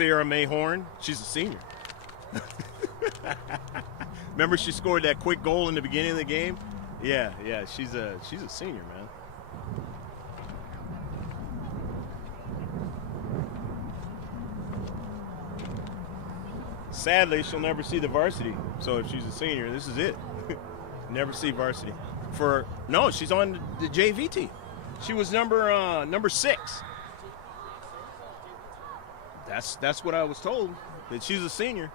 Sarah Mayhorn. She's a senior. Remember she scored that quick goal in the beginning of the game? Yeah, she's a senior, man. Sadly, she'll never see the varsity. So if she's a senior, this is it. Never see varsity. No, she's on the JV team. She was number 6. That's what I was told. That she's a senior.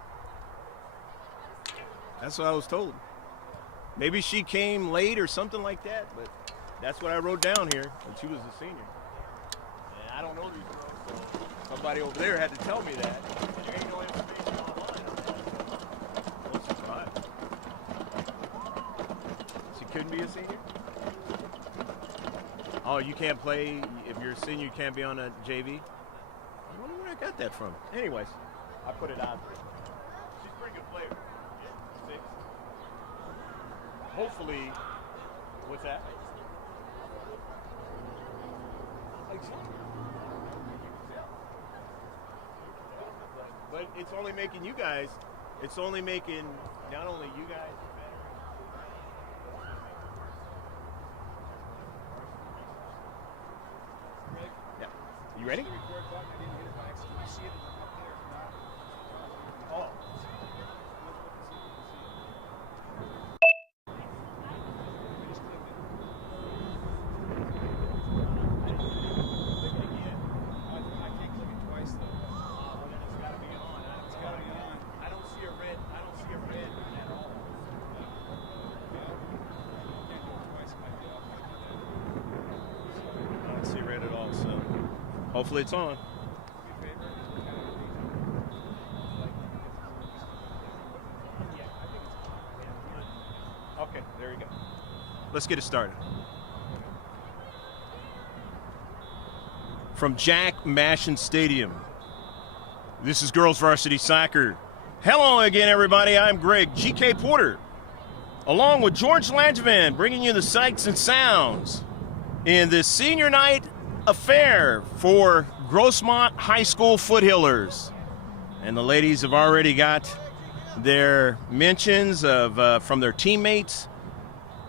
That's what I was told. Maybe she came late or something like that, but that's what I wrote down here. That she was a senior. And I don't know these girls, so somebody over there had to tell me that. And there ain't no information online. Well, she's 5. She couldn't be a senior? Oh, you can't play, if you're a senior, you can't be on a JV? I wonder where I got that from. Anyways, I put it on. She's a pretty good player. 6. Hopefully, what's that? But it's only making you guys, it's only making not only you guys better. Yeah. You ready? Oh. Hopefully it's on. Okay, there you go. Let's get it started. From Jack Mashin Stadium, this is Girls Varsity Soccer. Hello again, everybody. I'm Greg G.K. Porter, along with George Langevin, bringing you the sights and sounds in this senior night affair for GROSSMONT High School Foothillers. And the ladies have already got their mentions of from their teammates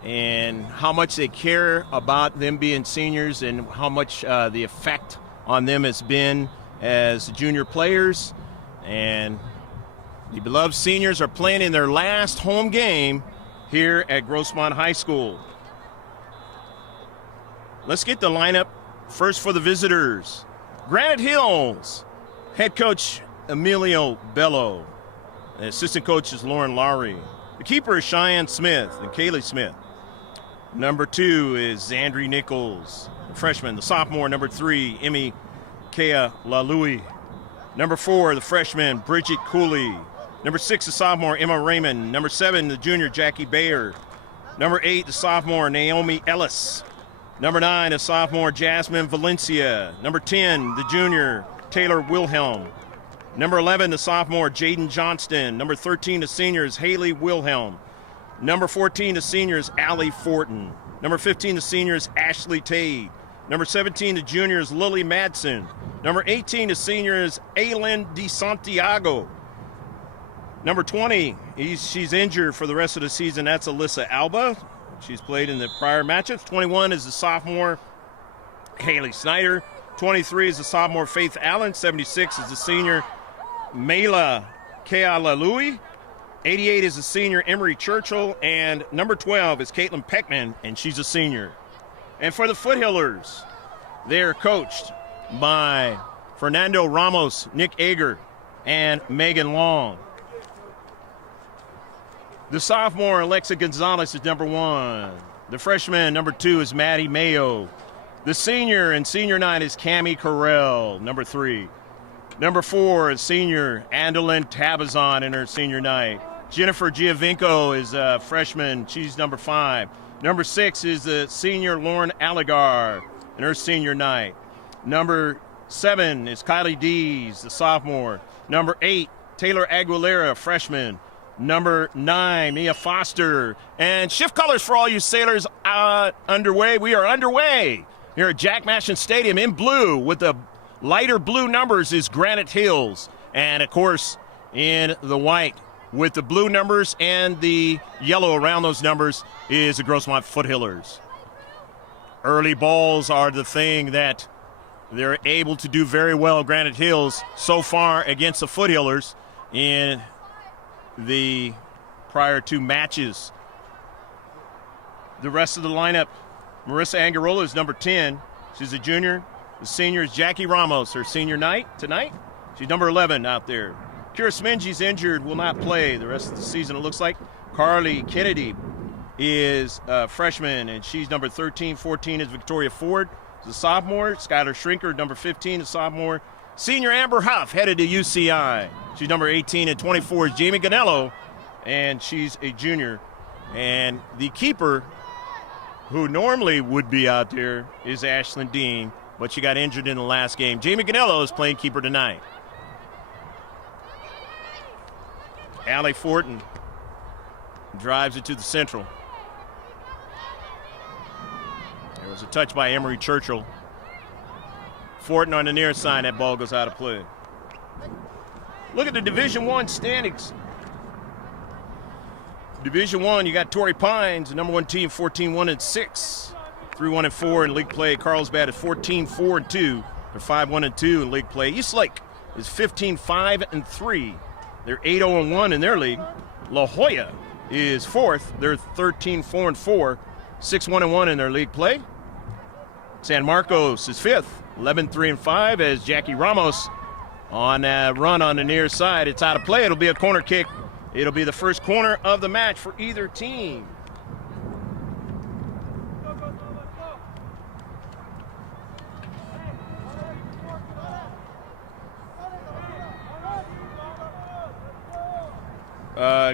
and how much they care about them being seniors and how much the effect on them has been as junior players. And the beloved seniors are playing in their last home game here at GROSSMONT High School. Let's get the lineup. First for the visitors, Granite Hills, head coach Emilio Bello. The assistant coach is Lauren Lowry. The keeper is Cheyenne Smith and Kaylee Smith. Number 2 is Zandri Nichols, the freshman. The sophomore, number 3, Emmy Kea Lalui. Number 4, the freshman, Bridget Cooley. Number 6, the sophomore, Emma Raymond. Number 7, the junior, Jackie Bayer. Number 8, the sophomore, Naomi Ellis. Number 9, the sophomore, Jasmine Valencia. Number 10, the junior, Taylor Wilhelm. Number 11, the sophomore, Jaden Johnston. Number 13, the seniors, Haley Wilhelm. Number 14, the seniors, Allie Fortin. Number 15, the seniors, Ashley Tade. Number 17, the juniors, Lily Madsen. Number 18, the seniors, Aylin DeSantiago. Number 20, she's injured for the rest of the season. That's Alyssa Alba. She's played in the prior matchups. 21 is the sophomore, Haley Snyder. 23 is the sophomore, Faith Allen. 76 is the senior, Mayla Kealalui. 88 is the senior, Emery Churchill. And number 12 is Caitlin Peckman, and she's a senior. And for the Foothillers, they're coached by Fernando Ramos, Nick Ager, and Megan Long. The sophomore, Alexa Gonzalez, is number 1. The freshman, number 2, is Maddie Mayo. The senior and senior night is Cammie Carell, number 3. Number 4 is senior Andolyn Tabazon in her senior night. Jennifer Giovinco is a freshman. She's number 5. Number 6 is the senior Lauren Allegar in her senior night. Number 7 is Kylie Dees, the sophomore. Number 8, Taylor Aguilera, freshman. Number 9, Mia Foster. And shift colors for all you sailors underway. We are underway here at Jack Mashin Stadium in blue with the lighter blue numbers is Granite Hills. And, of course, in the white with the blue numbers and the yellow around those numbers is the GROSSMONT Foothillers. Early balls are the thing that they're able to do very well, Granite Hills, so far against the Foothillers in the prior two matches. The rest of the lineup, Marissa Angarola is number 10. She's a junior. The senior is Jackie Ramos, her senior night tonight. She's number 11 out there. Kira Smingy's injured, will not play the rest of the season, it looks like. Carly Kennedy is a freshman, and she's number 13. 14 is Victoria Ford, the sophomore. Skylar Shrinker, number 15, the sophomore. Senior Amber Huff, headed to UCI. She's number 18, and 24 is Jamie Ganello, and she's a junior. And the keeper, who normally would be out there, is Ashlyn Dean, but she got injured in the last game. Jamie Ganello is playing keeper tonight. Allie Fortin drives it to the central. There was a touch by Emery Churchill. Fortin on the near side, that ball goes out of play. Look at the Division I standings. Division I, you got Torrey Pines, the number 1 team, 14-1-6. 3-1-4 in league play. Carlsbad is 14-4-2. They're 5-1-2 in league play. Eastlake is 15-5-3. They're 8-0-1 in their league. La Jolla is 4th. They're 13-4-4. 6-1-1 in their league play. San Marcos is 5th. 11-3-5 as Jackie Ramos on a run on the near side. It's out of play. It'll be a corner kick. It'll be the first corner of the match for either team.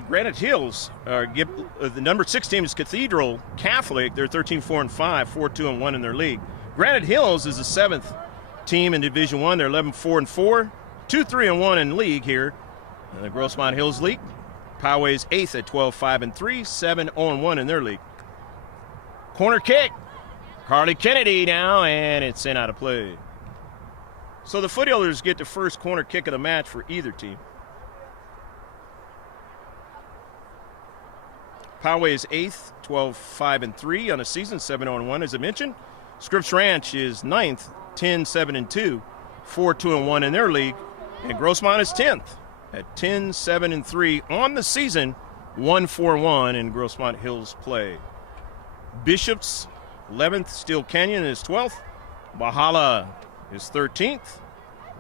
Granite Hills, the number 6 team is Cathedral Catholic. They're 13-4-5, 4-2-1 in their league. Granite Hills is the 7th team in Division I. They're 11-4-4, 2-3-1 in league here in the GROSSMONT Hills League. Poway is 8th at 12-5-3, 7-0-1 in their league. Corner kick, Carly Kennedy now, and it's in out of play. So the Foothillers get the first corner kick of the match for either team. Poway is 8th, 12-5-3 on the season, 7-0-1 as I mentioned. Scripps Ranch is 9th, 10-7-2, 4-2-1 in their league. And GROSSMONT is 10th at 10-7-3 on the season, 1-4-1 in GROSSMONT Hills play. Bishops 11th, Steel Canyon is 12th. Bahala is 13th.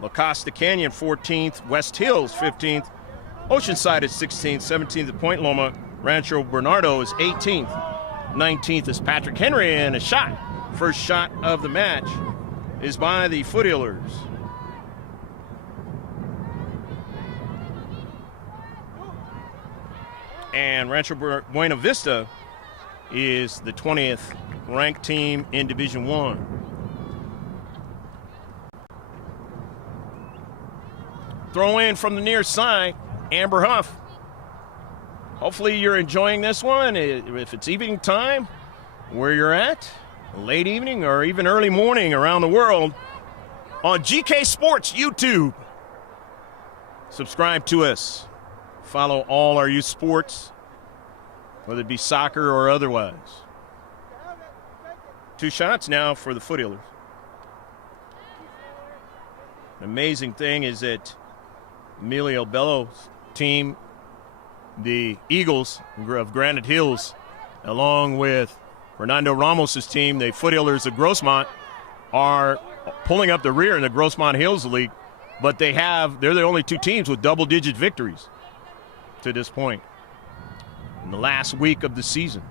La Costa Canyon 14th, West Hills 15th. Oceanside is 16th, 17th at Point Loma. Rancho Bernardo is 18th. 19th is Patrick Henry, and a shot. First shot of the match is by the Foothillers. And Rancho Buena Vista is the 20th ranked team in Division I. Throw in from the near side, Amber Huff. Hopefully you're enjoying this one. If it's evening time, where you're at, late evening or even early morning around the world, on GK Sports YouTube. Subscribe to us. Follow all our youth sports, whether it be soccer or otherwise. 2 shots now for the Foothillers. The amazing thing is that Emilio Bello's team, the Eagles of Granite Hills, along with Fernando Ramos' team, the Foothillers of GROSSMONT, are pulling up the rear in the GROSSMONT Hills League, but they're the only 2 teams with double-digit victories to this point in the last week of the season.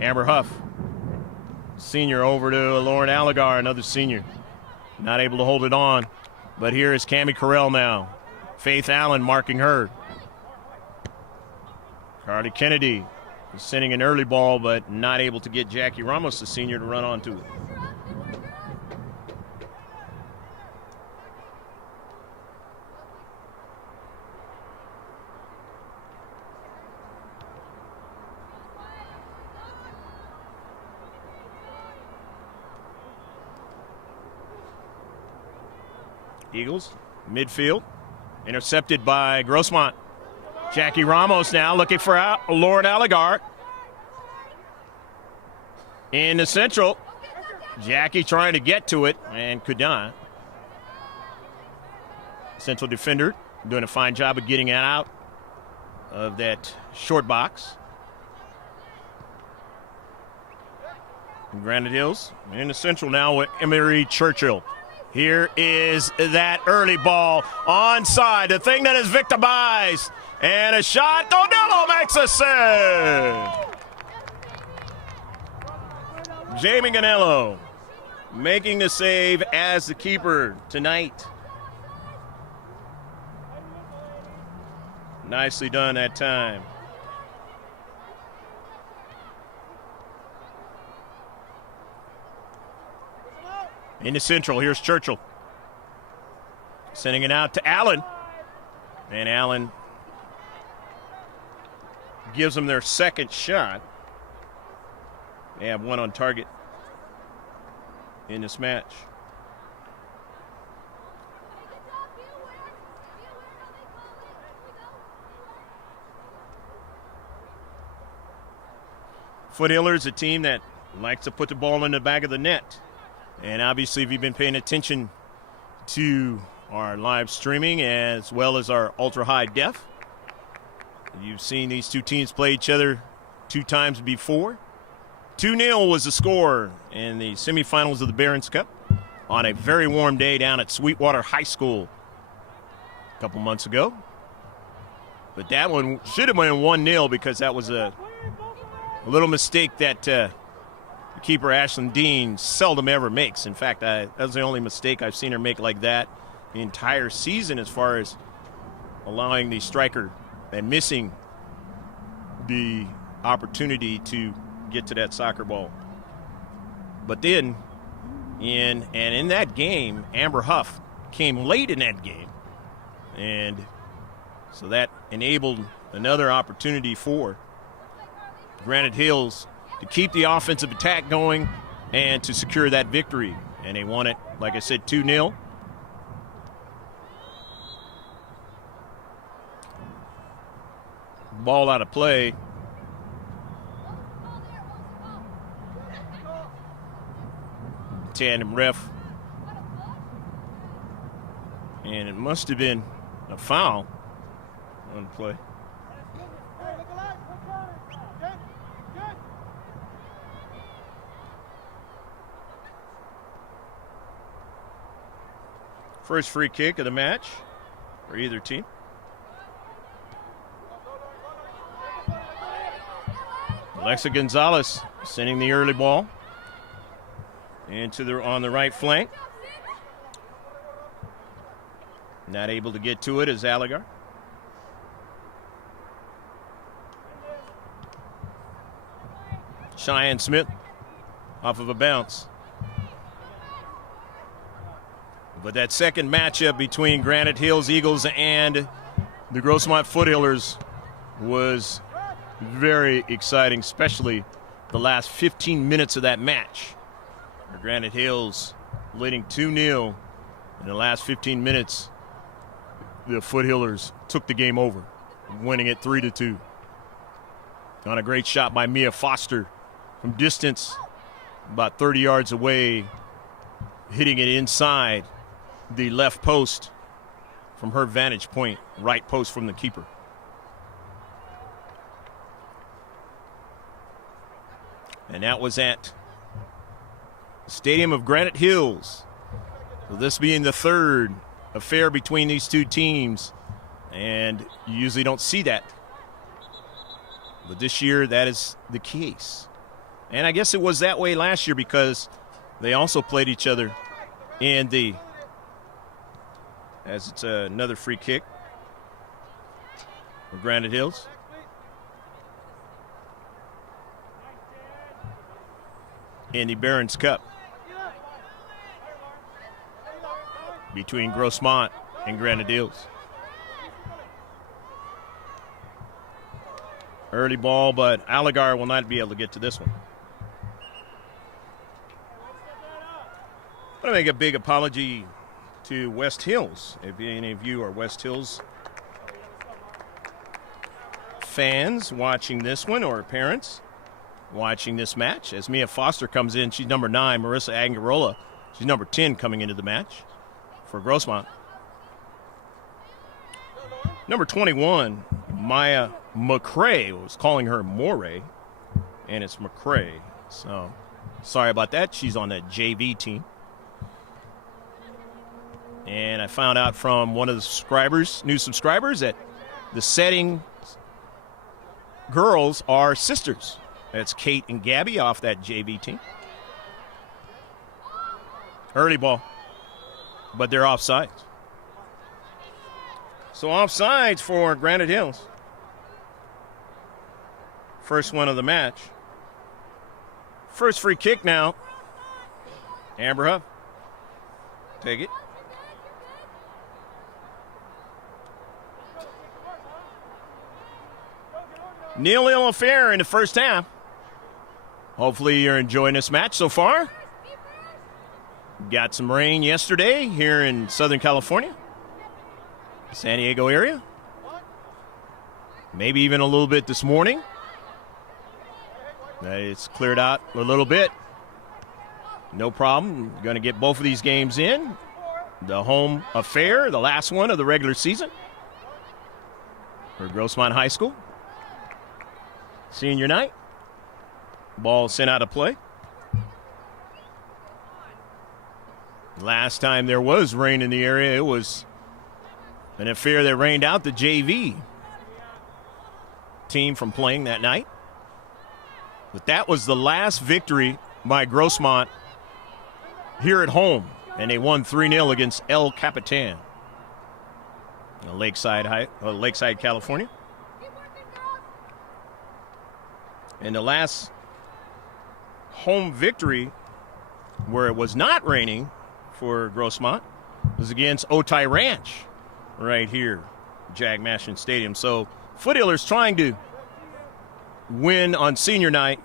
Amber Huff, senior, over to Lauren Allegar, another senior. Not able to hold it on, but here is Cammie Carell now. Faith Allen marking her. Carly Kennedy is sending an early ball, but not able to get Jackie Ramos, the senior, to run onto it. Eagles midfield. Intercepted by GROSSMONT. Jackie Ramos now looking for Lauren Allegar. In the central. Jackie trying to get to it and could not. Central defender doing a fine job of getting it out of that short box. Granite Hills in the central now with Emery Churchill. Here is that early ball onside, the thing that is victimized. And a shot, Donello makes a save. Jamie Ganello making the save as the keeper tonight. Nicely done that time. In the central, here's Churchill. Sending it out to Allen. And Allen gives them their second shot. They have one on target in this match. Foothillers, a team that likes to put the ball in the back of the net. And obviously, if you've been paying attention to our live streaming as well as our ultra-high def, you've seen these two teams play each other 2 times before. 2-0 was the score in the semifinals of the Barron's Cup on a very warm day down at Sweetwater High School a couple months ago. But that one should have been 1-0 because that was a little mistake that keeper Ashlyn Dean seldom ever makes. In fact, that was the only mistake I've seen her make like that the entire season as far as allowing the striker and missing the opportunity to get to that soccer ball. But then, in that game, Amber Huff came late in that game. And so that enabled another opportunity for Granite Hills to keep the offensive attack going and to secure that victory. And they won it, like I said, 2-0. Ball out of play. Tandem ref. And it must have been a foul on the play. First free kick of the match for either team. Alexa Gonzalez sending the early ball into on the right flank. Not able to get to it is Allegar. Cheyenne Smith off of a bounce. But that second matchup between Granite Hills Eagles and the GROSSMONT Foothillers was very exciting, especially the last 15 minutes of that match. Granite Hills leading 2-0 in the last 15 minutes. The Foothillers took the game over, winning it 3-2. On a great shot by Mia Foster from distance, about 30 yards away, hitting it inside the left post from her vantage point, right post from the keeper. And that was at the Stadium of Granite Hills. So this being the third affair between these two teams, and you usually don't see that. But this year, that is the case. And I guess it was that way last year because they also played each other in the, as it's another free kick for Granite Hills. In the Barron's Cup between GROSSMONT and Granite Hills. Early ball, but Allegar will not be able to get to this one. I want to make a big apology to West Hills. If any of you are West Hills fans watching this one, or parents watching this match, as Mia Foster comes in, she's number 9. Marissa Angarola, she's number 10 coming into the match for GROSSMONT. Number 21, Maya McCrae, was calling her Moray, and it's McCrae. So sorry about that. She's on that JV team. And I found out from one of the subscribers, new subscribers, that the setting girls are sisters. That's Kate and Gabby off that JV team. Early ball, but they're offsides. So offsides for Granite Hills. First one of the match. First free kick now. Amber Huff. Take it. Nil-nil affair in the first half. Hopefully you're enjoying this match so far. Got some rain yesterday here in Southern California, San Diego area. Maybe even a little bit this morning. It's cleared out a little bit. No problem. Going to get both of these games in. The home affair, the last one of the regular season for GROSSMONT High School. Senior night. Ball sent out of play. Last time there was rain in the area, it was an affair that rained out the JV team from playing that night. But that was the last victory by GROSSMONT here at home, and they won 3-0 against El Capitan, Lakeside, California. And the last home victory where it was not raining for GROSSMONT was against Otay Ranch right here, Jag Mashin Stadium. So Foothillers trying to win on senior night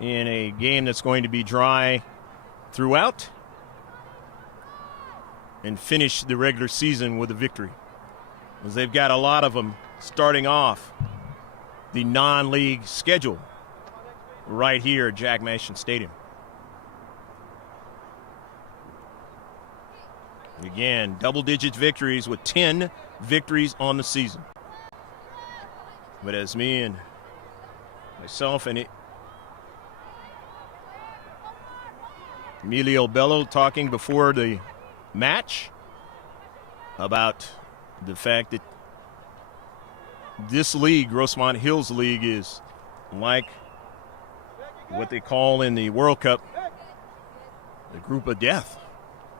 in a game that's going to be dry throughout and finish the regular season with a victory, as they've got a lot of them starting off the non-league schedule right here at Jag Mashin Stadium. Again, double-digit victories with 10 victories on the season. But as me and myself and Emilio Bello talking before the match about the fact that this league, GROSSMONT Hills League, is like what they call in the World Cup the group of death.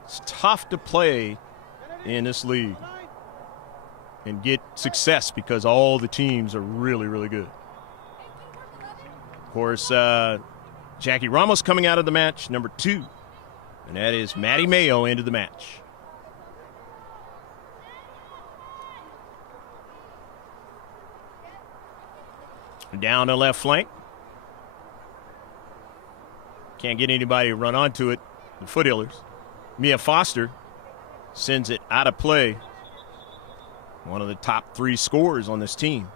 It's tough to play in this league and get success because all the teams are really, really good. Of course, Jackie Ramos coming out of the match, number 2. And that is Maddie Mayo into the match. Down the left flank. Can't get anybody to run onto it. The Foothillers. Mia Foster sends it out of play. One of the top 3 scorers on this team.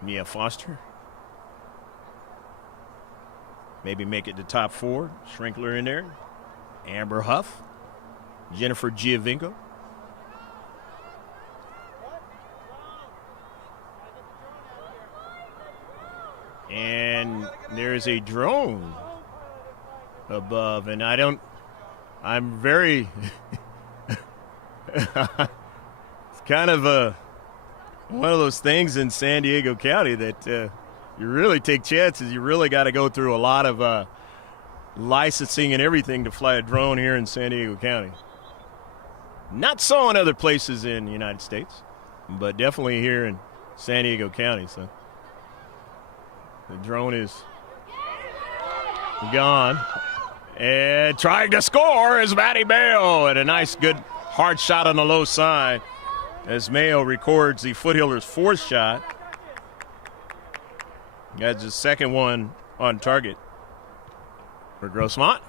Mia Foster. Maybe make it the top 4. Shrinkler in there. Amber Huff. Jennifer Giovinco. And there's a drone above, and I'm very, it's kind of one of those things in San Diego County that you really take chances. You really got to go through a lot of licensing and everything to fly a drone here in San Diego County. Not so in other places in the United States, but definitely here in San Diego County. So the drone is gone. And trying to score is Maddie Mayo, and a nice, good, hard shot on the low side as Mayo records the Foothillers' 4th shot. That's the second one on target for GROSSMONT.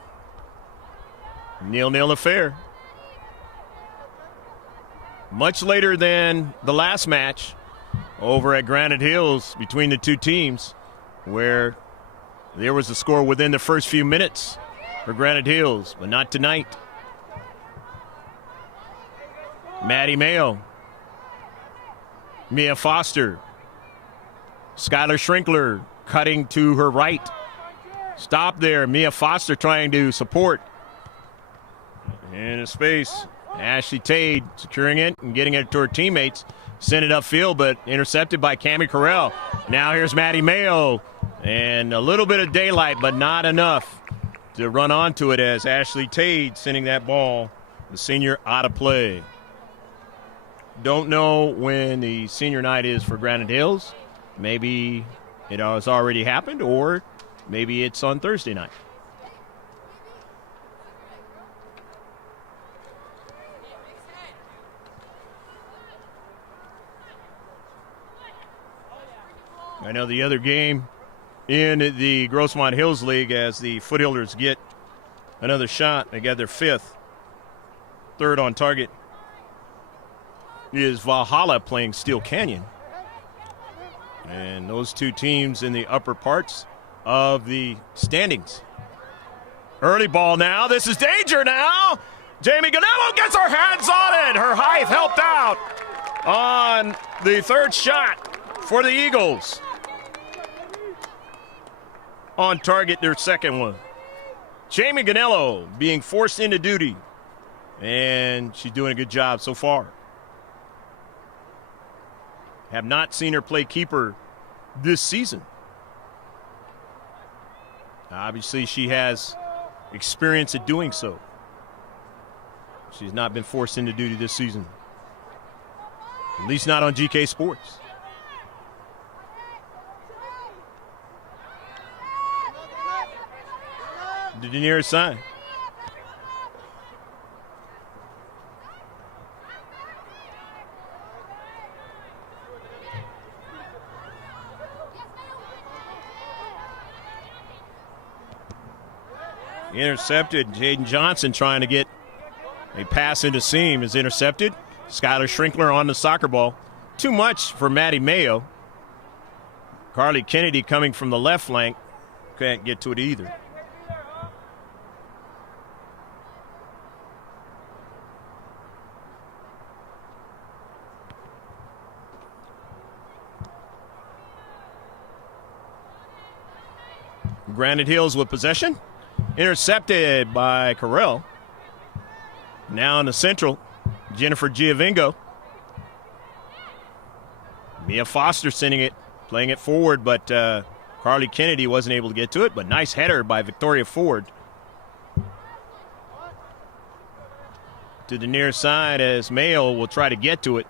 0-0 affair. Much later than the last match over at Granite Hills between the two teams, where there was a score within the first few minutes for Granite Hills, but not tonight. Maddie Mayo, Mia Foster, Skylar Schrinkler cutting to her right. Stop there. Mia Foster trying to support. In a space. Ashley Tade securing it and getting it to her teammates. Sent it upfield, but intercepted by Cammie Carell. Now here's Maddie Mayo. And a little bit of daylight, but not enough to run onto it as Ashley Tade sending that ball, the senior, out of play. Don't know when the senior night is for Granite Hills. Maybe it has already happened, or maybe it's on Thursday night. I know the other game in the GROSSMONT Hills League, as the Foothillers get another shot. They got their fifth. Third on target is Valhalla playing Steel Canyon. And those two teams in the upper parts of the standings. Early ball now. This is danger now. Jamie Ganello gets her hands on it. Her height helped out on the third shot for the Eagles. On target, their second one. Jamie Ganello being forced into duty. And she's doing a good job so far. Have not seen her play keeper this season. Obviously, she has experience at doing so. She's not been forced into duty this season. At least not on GK Sports. To the nearest side. Intercepted. Jaden Johnson trying to get a pass into seam is intercepted. Skylar Schrinkler on the soccer ball. Too much for Maddie Mayo. Carly Kennedy coming from the left flank. Can't get to it either. Granite Hills with possession. Intercepted by Carell. Now in the central, Jennifer Giovingo. Mia Foster sending it, playing it forward, but Carly Kennedy wasn't able to get to it, but nice header by Victoria Ford. To the near side as Mayo will try to get to it.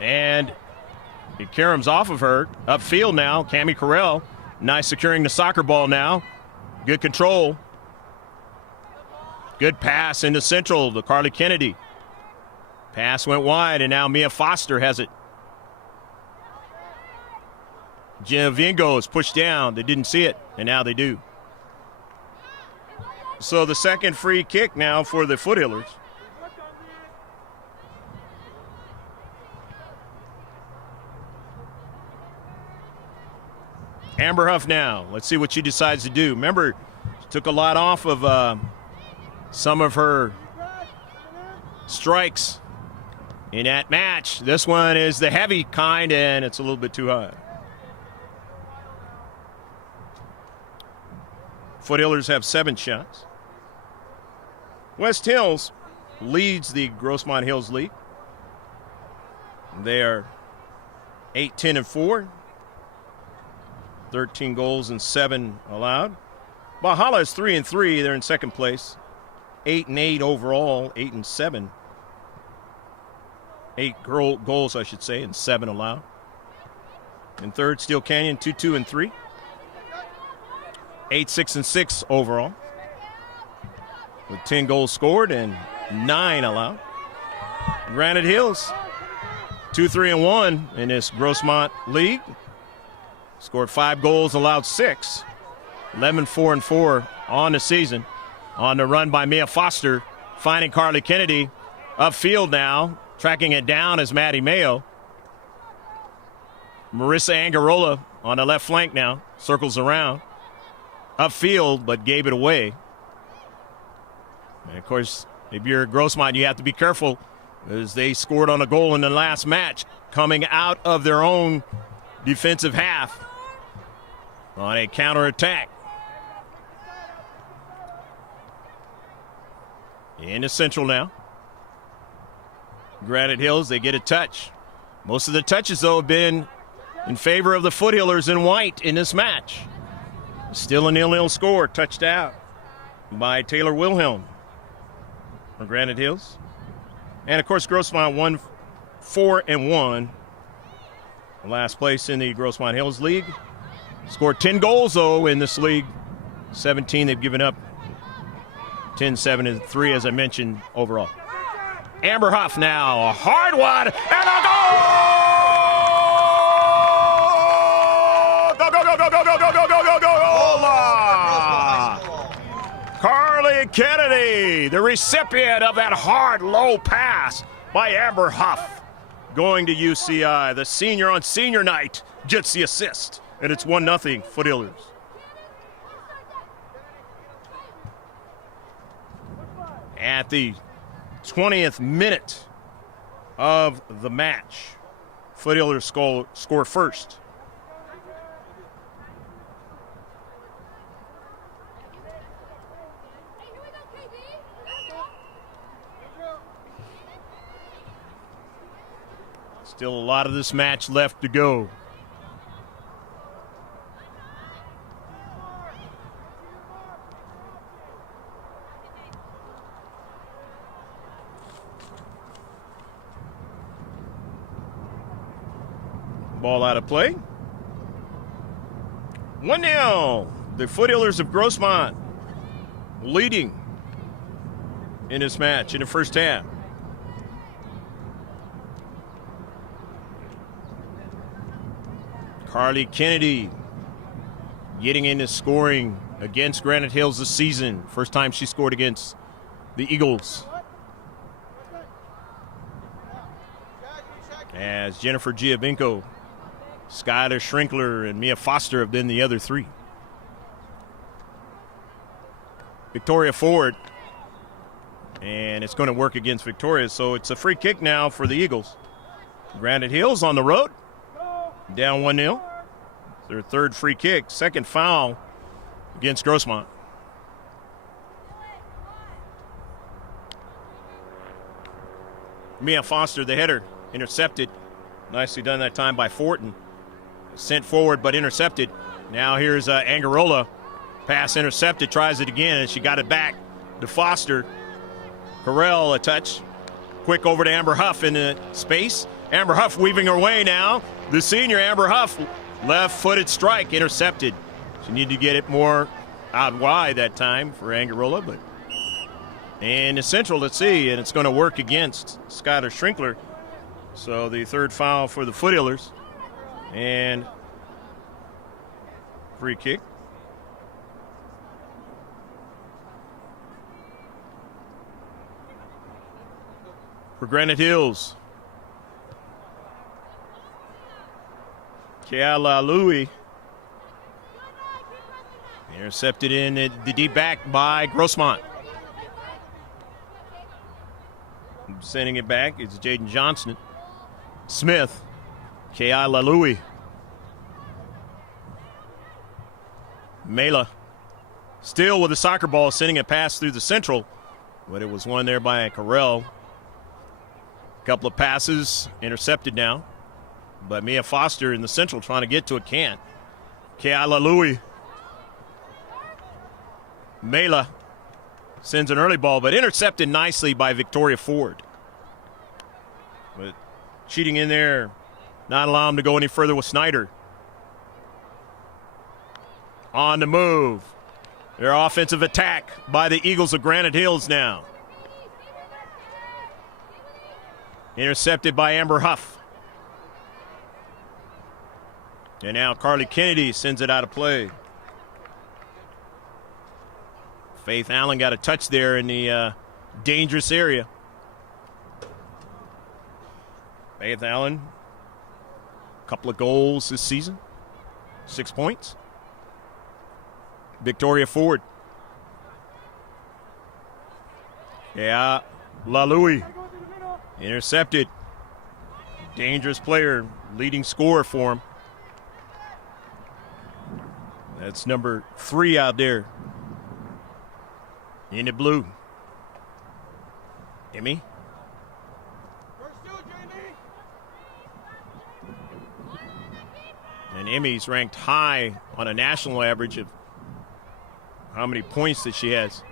And it caroms off of her. Upfield now, Cammie Carell. Nice securing the soccer ball now. Good control. Good pass into central to Carly Kennedy. Pass went wide, and now Mia Foster has it. Giovingo is pushed down. They didn't see it, and now they do. So the second free kick now for the Foothillers. Amber Huff now. Let's see what she decides to do. Remember, she took a lot off of some of her strikes in that match. This one is the heavy kind, and it's a little bit too high. Foothillers have 7 shots. West Hills leads the GROSSMONT Hills League. They are 8-10-4. 13 goals and 7 allowed. Valhalla is 3-3. They're in second place. 8-8 overall, 8-7. 8 goals, I should say, and 7 allowed. In third, Steel Canyon, 2-2-3. 8-6-6 overall, with 10 goals scored and 9 allowed. Granite Hills, 2-3-1 in this GROSSMONT League. Scored 5 goals, allowed 6. 11-4-4 on the season. On the run by Mia Foster, finding Carly Kennedy. Upfield now, tracking it down is Maddie Mayo. Marissa Angarola on the left flank now, circles around. Upfield, but gave it away. And of course, if you're Grossmont, you have to be careful as they scored on a goal in the last match, coming out of their own defensive half on a counterattack. In the Central now. Granite Hills, they get a touch. Most of the touches, though, have been in favor of the Foothillers in white in this match. Still a 0-0 score, touched out by Taylor Wilhelm for Granite Hills. And, of course, Grossmont won 4-1. Last place in the Grossmont Hills League. Scored 10 goals, though, in this league. 17 they've given up. 10-7-3, as I mentioned, overall. Amber Huff now, a hard one, and a goal! Go, go, go, go, go, go, go, go, go, go, go! Carly Kennedy, the recipient of that hard, low pass by Amber Huff. Going to UCI, the senior on senior night gets the assist, and it's 1-0 Foothillers. At the 20th minute of the match, Foothillers score first. Still a lot of this match left to go. Ball out of play. 1-0. The Foothillers of Grossmont leading in this match in the first half. Carly Kennedy getting into scoring against Granite Hills this season. First time she scored against the Eagles. As Jennifer Giovinco, Skylar Schrinkler, and Mia Foster have been the other three. Victoria Ford, and it's going to work against Victoria, so it's a free kick now for the Eagles. Granite Hills on the road, down 1-0. Their third free kick, second foul against Grossmont. Mia Foster, the header, intercepted. Nicely done that time by Fortin. Sent forward but intercepted. Now here's Angarola. Pass intercepted, tries it again, and she got it back to Foster. Carell, a touch. Quick over to Amber Huff in the space. Amber Huff weaving her way now. The senior Amber Huff, left-footed strike, intercepted. She needed to get it more out wide that time for Angarola, but in the Central, let's see, and it's going to work against Skylar Schrinkler. So the third foul for the Foothillers, and free kick. For Granite Hills. Keala Louie. Intercepted in the deep back by Grossmont. Sending it back is Jaden Johnson. Smith. Keala Louie. Mela. Still with the soccer ball, sending it past through the Central. But it was won there by Carell. Couple of passes intercepted now. But Mia Foster in the Central trying to get to it, can't. Keala Louie. Mela sends an early ball, but intercepted nicely by Victoria Ford. But cheating in there, not allow him to go any further with Snyder. On the move. Their offensive attack by the Eagles of Granite Hills now. Intercepted by Amber Huff. And now Carly Kennedy sends it out of play. Faith Allen got a touch there in the dangerous area. Faith Allen, a couple of goals this season, 6 points. Victoria Ford. Yeah, LaLouie intercepted. Dangerous player, leading scorer for him. That's number 3 out there in the blue. Emmy. And Emmy's ranked high on a national average of how many points that she has,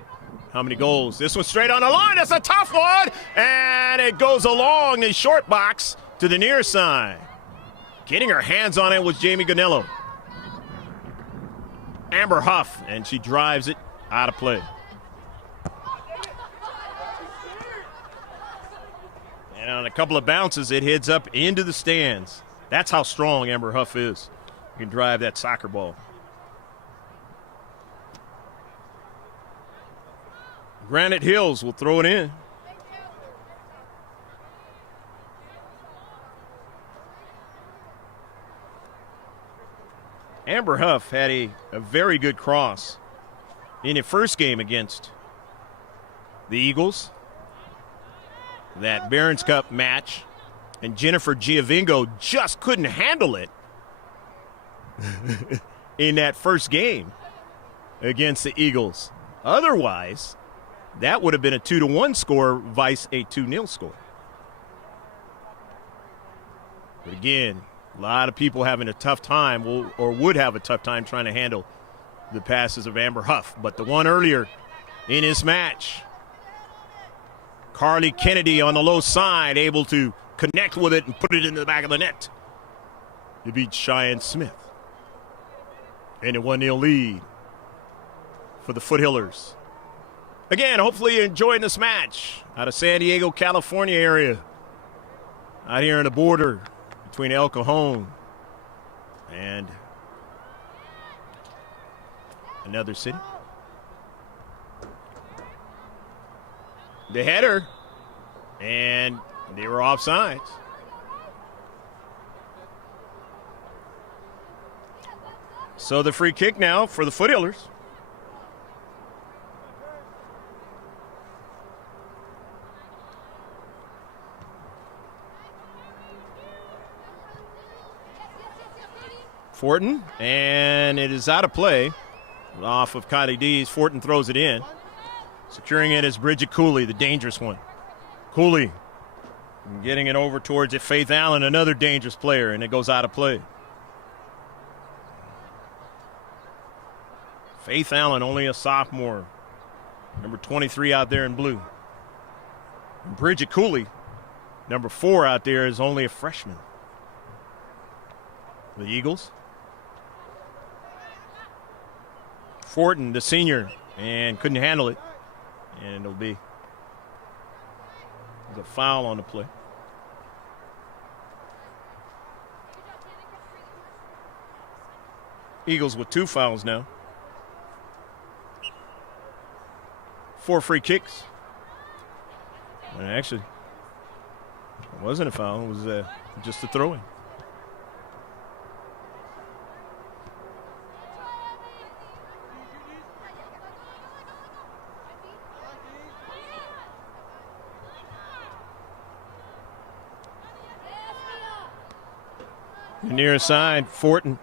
how many goals. This one's straight on the line. It's a tough one. And it goes along the short box to the near side. Getting her hands on it was Jamie Ganello. Amber Huff, and she drives it out of play. And on a couple of bounces, it heads up into the stands. That's how strong Amber Huff is. You can drive that soccer ball. Granite Hills will throw it in. Amber Huff had a very good cross in the first game against the Eagles. That Barron's Cup match. And Jennifer Giovingo just couldn't handle it in that first game against the Eagles. Otherwise, that would have been a 2-1 score, vice a 2-0 score. But again, a lot of people having a tough time or would have a tough time trying to handle the passes of Amber Huff. But the one earlier in this match, Carly Kennedy on the low side, able to connect with it and put it into the back of the net to beat Cheyenne Smith. And a 1-0 lead for the Foothillers. Again, hopefully you're enjoying this match out of San Diego, California area. Out here on the border between El Cajon and another city. The header, and they were offsides. So the free kick now for the Foothillers. Fortin, and it is out of play. Off of Kylie Dees. Fortin throws it in. Securing it is Bridget Cooley, the dangerous one. Cooley getting it over towards it. Faith Allen, another dangerous player, and it goes out of play. Faith Allen, only a sophomore. Number 23 out there in blue. And Bridget Cooley, number 4 out there, is only a freshman. The Eagles. Fortin, the senior, and couldn't handle it. And it'll be a foul on the play. Eagles with 2 fouls now. 4 free kicks. And actually, it wasn't a foul. It was just a throw-in. The near side, Fortin.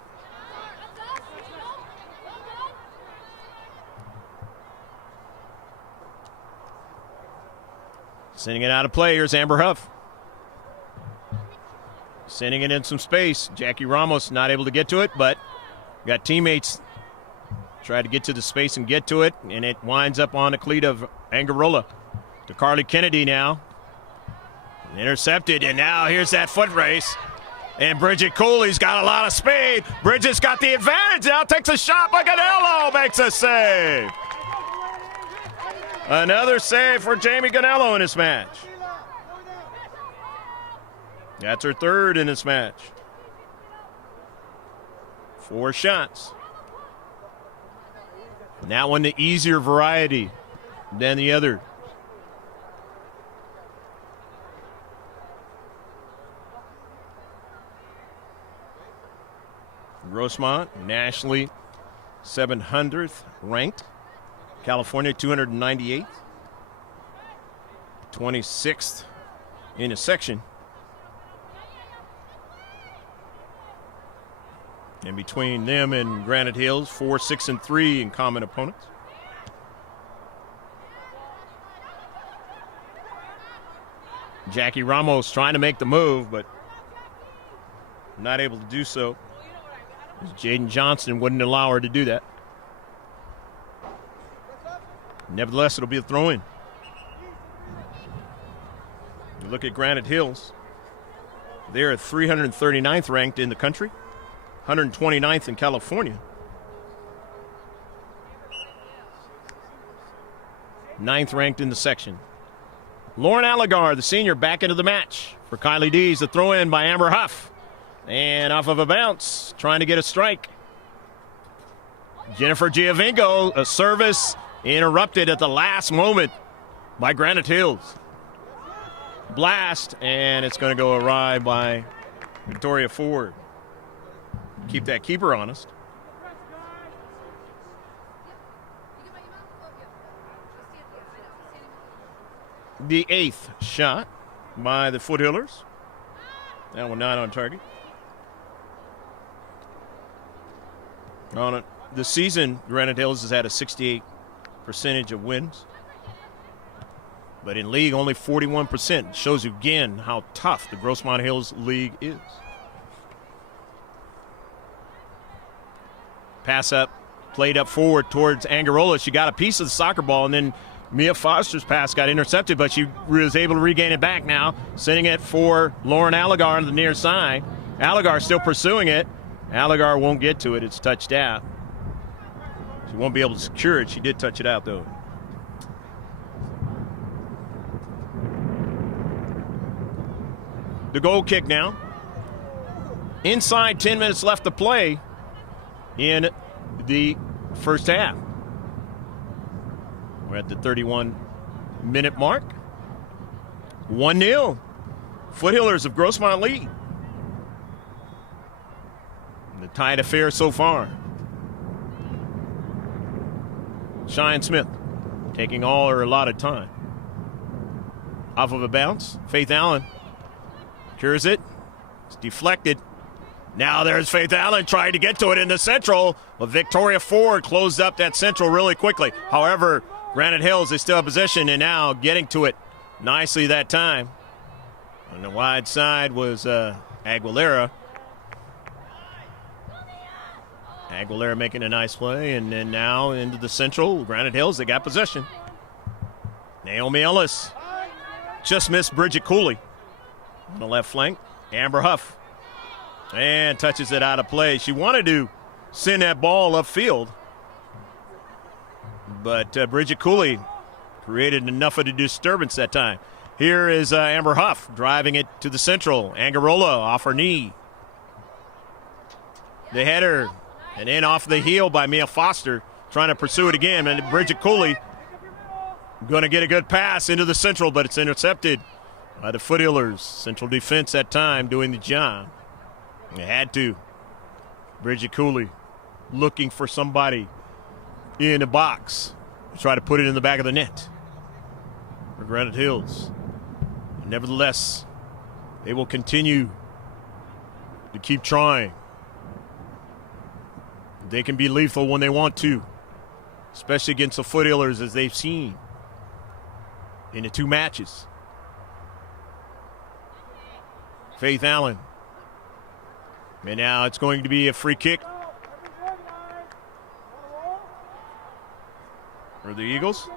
Sending it out of play. Here's Amber Huff. Sending it in some space. Jackie Ramos not able to get to it, but got teammates try to get to the space and get to it, and it winds up on the cleat of Angarola. To Carly Kennedy now. Intercepted, and now here's that foot race. And Bridget Cooley's got a lot of speed. Bridget's got the advantage now, takes a shot by Ganello, makes a save. Another save for Jamie Ganello in this match. That's her 3rd in this match. 4 shots That one the easier variety than the other. GROSSMONT, nationally 700th ranked. California, 298th. 26th in a section. And between them and Granite Hills, 4, 6, and 3 in common opponents. Jackie Ramos trying to make the move, but not able to do so. Jaden Johnson wouldn't allow her to do that. Nevertheless, it'll be a throw-in. You look at Granite Hills. They're 339th ranked in the country, 129th in California. 9th ranked in the section. Lauren Allegar, the senior, back into the match for Kylie Dees. The throw-in by Amber Huff. And off of a bounce, trying to get a strike. Jennifer Giovinco, a service interrupted at the last moment by Granite Hills. Blast, and it's going to go awry by Victoria Ford. Keep that keeper honest. The 8th shot by the Foothillers. That one not on target. On the season, Granite Hills has had a 68% of wins. But in league, only 41%. Shows you again how tough the GROSSMONT Hills League is. Pass up, played up forward towards Angarola. She got a piece of the soccer ball, and then Mia Foster's pass got intercepted, but she was able to regain it back now, sending it for Lauren Allegar on the near side. Allegar still pursuing it. Allegar won't get to it. It's touched out. She won't be able to secure it. She did touch it out, though. The goal kick now. Inside 10 minutes left to play in the first half. We're at the 31-minute mark. 1-0. Foothillers of GROSSMONT lead. The tied affair so far. Cheyenne Smith taking all her allotted time. Off of a bounce, Faith Allen cures it. It's deflected. Now there's Faith Allen trying to get to it in the central. But Victoria Ford closed up that central really quickly. However, Granite Hills is still in possession and now getting to it nicely that time. On the wide side was Aguilera. Aguilera making a nice play, and then now into the central. Granite Hills, they got possession. Naomi Ellis just missed Bridget Cooley on the left flank. Amber Huff, and touches it out of play. She wanted to send that ball upfield, but Bridget Cooley created enough of a disturbance that time. Here is Amber Huff driving it to the central. Angarola off her knee. The header. And in off the heel by Mia Foster, trying to pursue it again. And Bridget Cooley going to get a good pass into the central, but it's intercepted by the Foothillers. Central defense that time doing the job. They had to. Bridget Cooley looking for somebody in the box to try to put it in the back of the net for Granite Hills. Nevertheless, they will continue to keep trying. They can be lethal when they want to, especially against the Foothillers, as they've seen in the 2 matches. Faith Allen. And now it's going to be a free kick for the Eagles.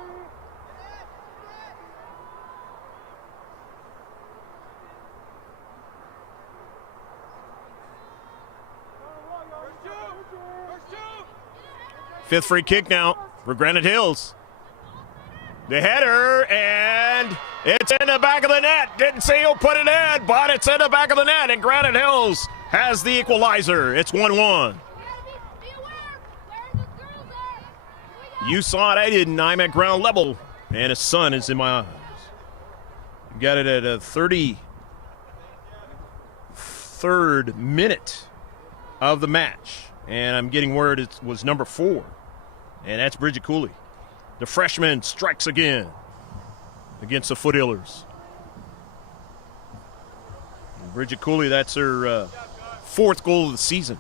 Fifth free kick now for Granite Hills. The header, and it's in the back of the net. Didn't see who put it in, but it's in the back of the net, and Granite Hills has the equalizer. It's 1-1. You saw it, I didn't. I'm at ground level, and the sun is in my eyes. Got it at a 33rd minute of the match, and I'm getting word it was number 4, and that's Bridget Cooley. The freshman strikes again against the Foothillers. And Bridget Cooley, that's her 4th goal of the season.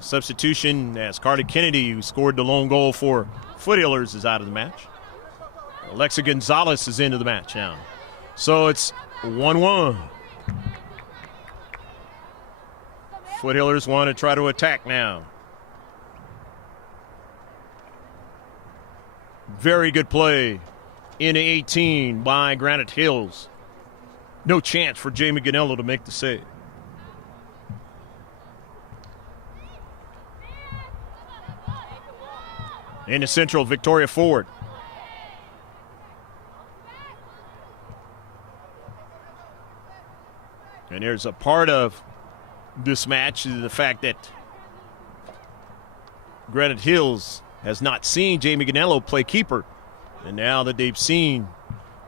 Substitution as Carter Kennedy, who scored the lone goal for Foothillers, is out of the match. Alexa Gonzalez is into the match now. So it's 1-1. Foothillers want to try to attack now. Very good play in 18 by Granite Hills. No chance for Jamie Ganello to make the save. In the central, Victoria Ford. And there's a part of this match is the fact that Granite Hills has not seen Jamie Ganello play keeper. And now that they've seen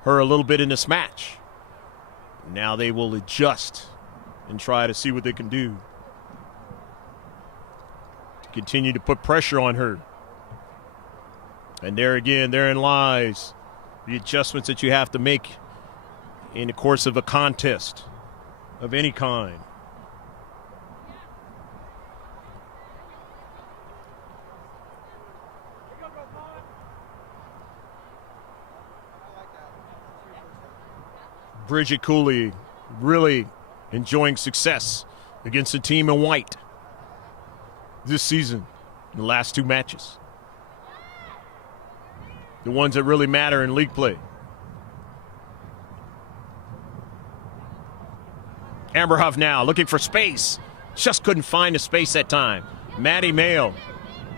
her a little bit in this match, now they will adjust and try to see what they can do to continue to put pressure on her. And there again, therein lies the adjustments that you have to make in the course of a contest of any kind. Bridget Cooley really enjoying success against the team in white this season in the last 2 matches. The ones that really matter in league play. Amber Huff now looking for space. Just couldn't find the space that time. Maddie Mayo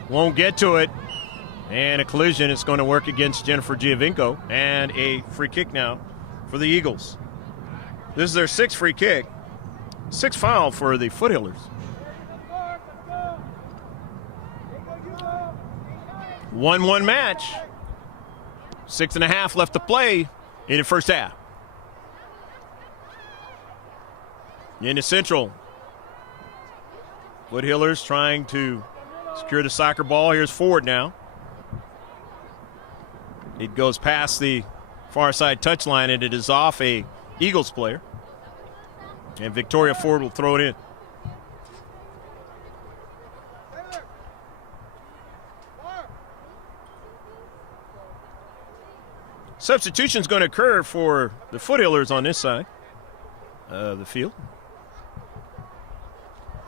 won't get to it. And a collision is going to work against Jennifer Giovinco. And a free kick now for the Eagles. This is their 6th free kick. 6th foul for the Foothillers. 1-1 match. 6.5 left to play in the first half. In the central, Foothillers trying to secure the soccer ball. Here's Ford now. It goes past the far side touchline, and it is off a Eagles player. And Victoria Ford will throw it in. Substitution's going to occur for the Foothillers on this side of the field.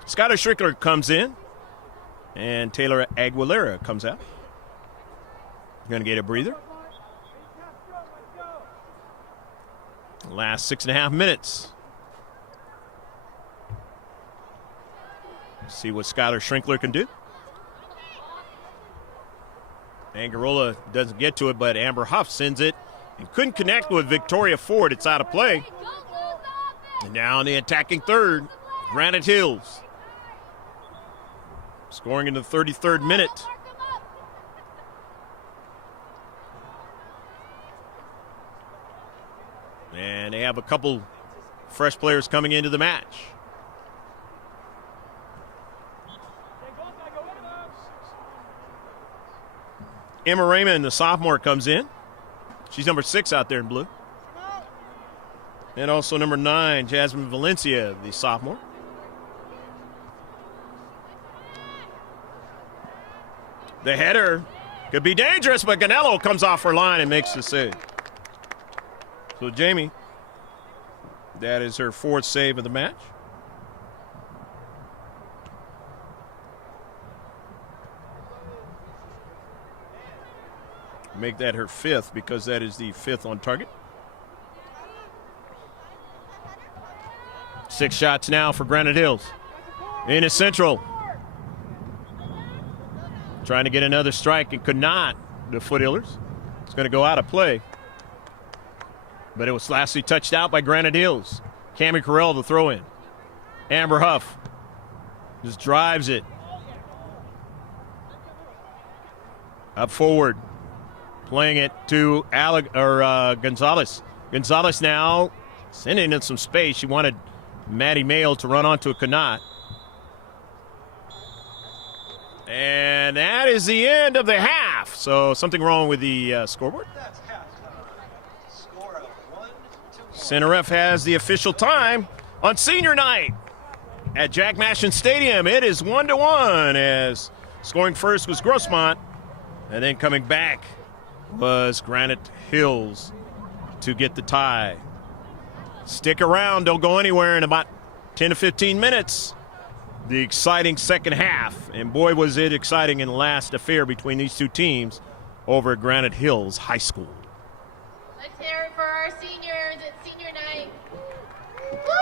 Skylar Strickler comes in, and Taylor Aguilera comes out. Going to get a breather. Last 6.5 minutes. See what Skylar Strickler can do. Angarola doesn't get to it, but Amber Huff sends it and couldn't connect with Victoria Ford. It's out of play. And now in the attacking third, Granite Hills. Scoring in the 33rd minute. And they have a couple fresh players coming into the match. Emma Raymond, the sophomore, comes in. She's number 6 out there in blue. And also number 9, Jasmine Valencia, the sophomore. The header could be dangerous, but Ganello comes off her line and makes the save. So Jamie, that is her 4th save of the match. Make that her 5th because that is the 5th on target. 6 shots now for Granite Hills. In the central. Trying to get another strike and could not. The Foothillers. It's going to go out of play. But it was lastly touched out by Granite Hills. Cammie Carell to throw in. Amber Huff just drives it. Up forward. Playing it to Gonzalez. Gonzalez now sending in some space. She wanted Maddie Mail to run onto a Canot. And that is the end of the half. So something wrong with the scoreboard. Center F has the official time on senior night at Jack Mashin Stadium. It is 1-1 as scoring first was GROSSMONT, and then coming back was Granite Hills to get the tie. Stick around, don't go anywhere. In about 10 to 15 minutes, the exciting second half. And boy, was it exciting in the last affair between these two teams over at Granite Hills High School. Let's hear it for our seniors at senior night. Woo!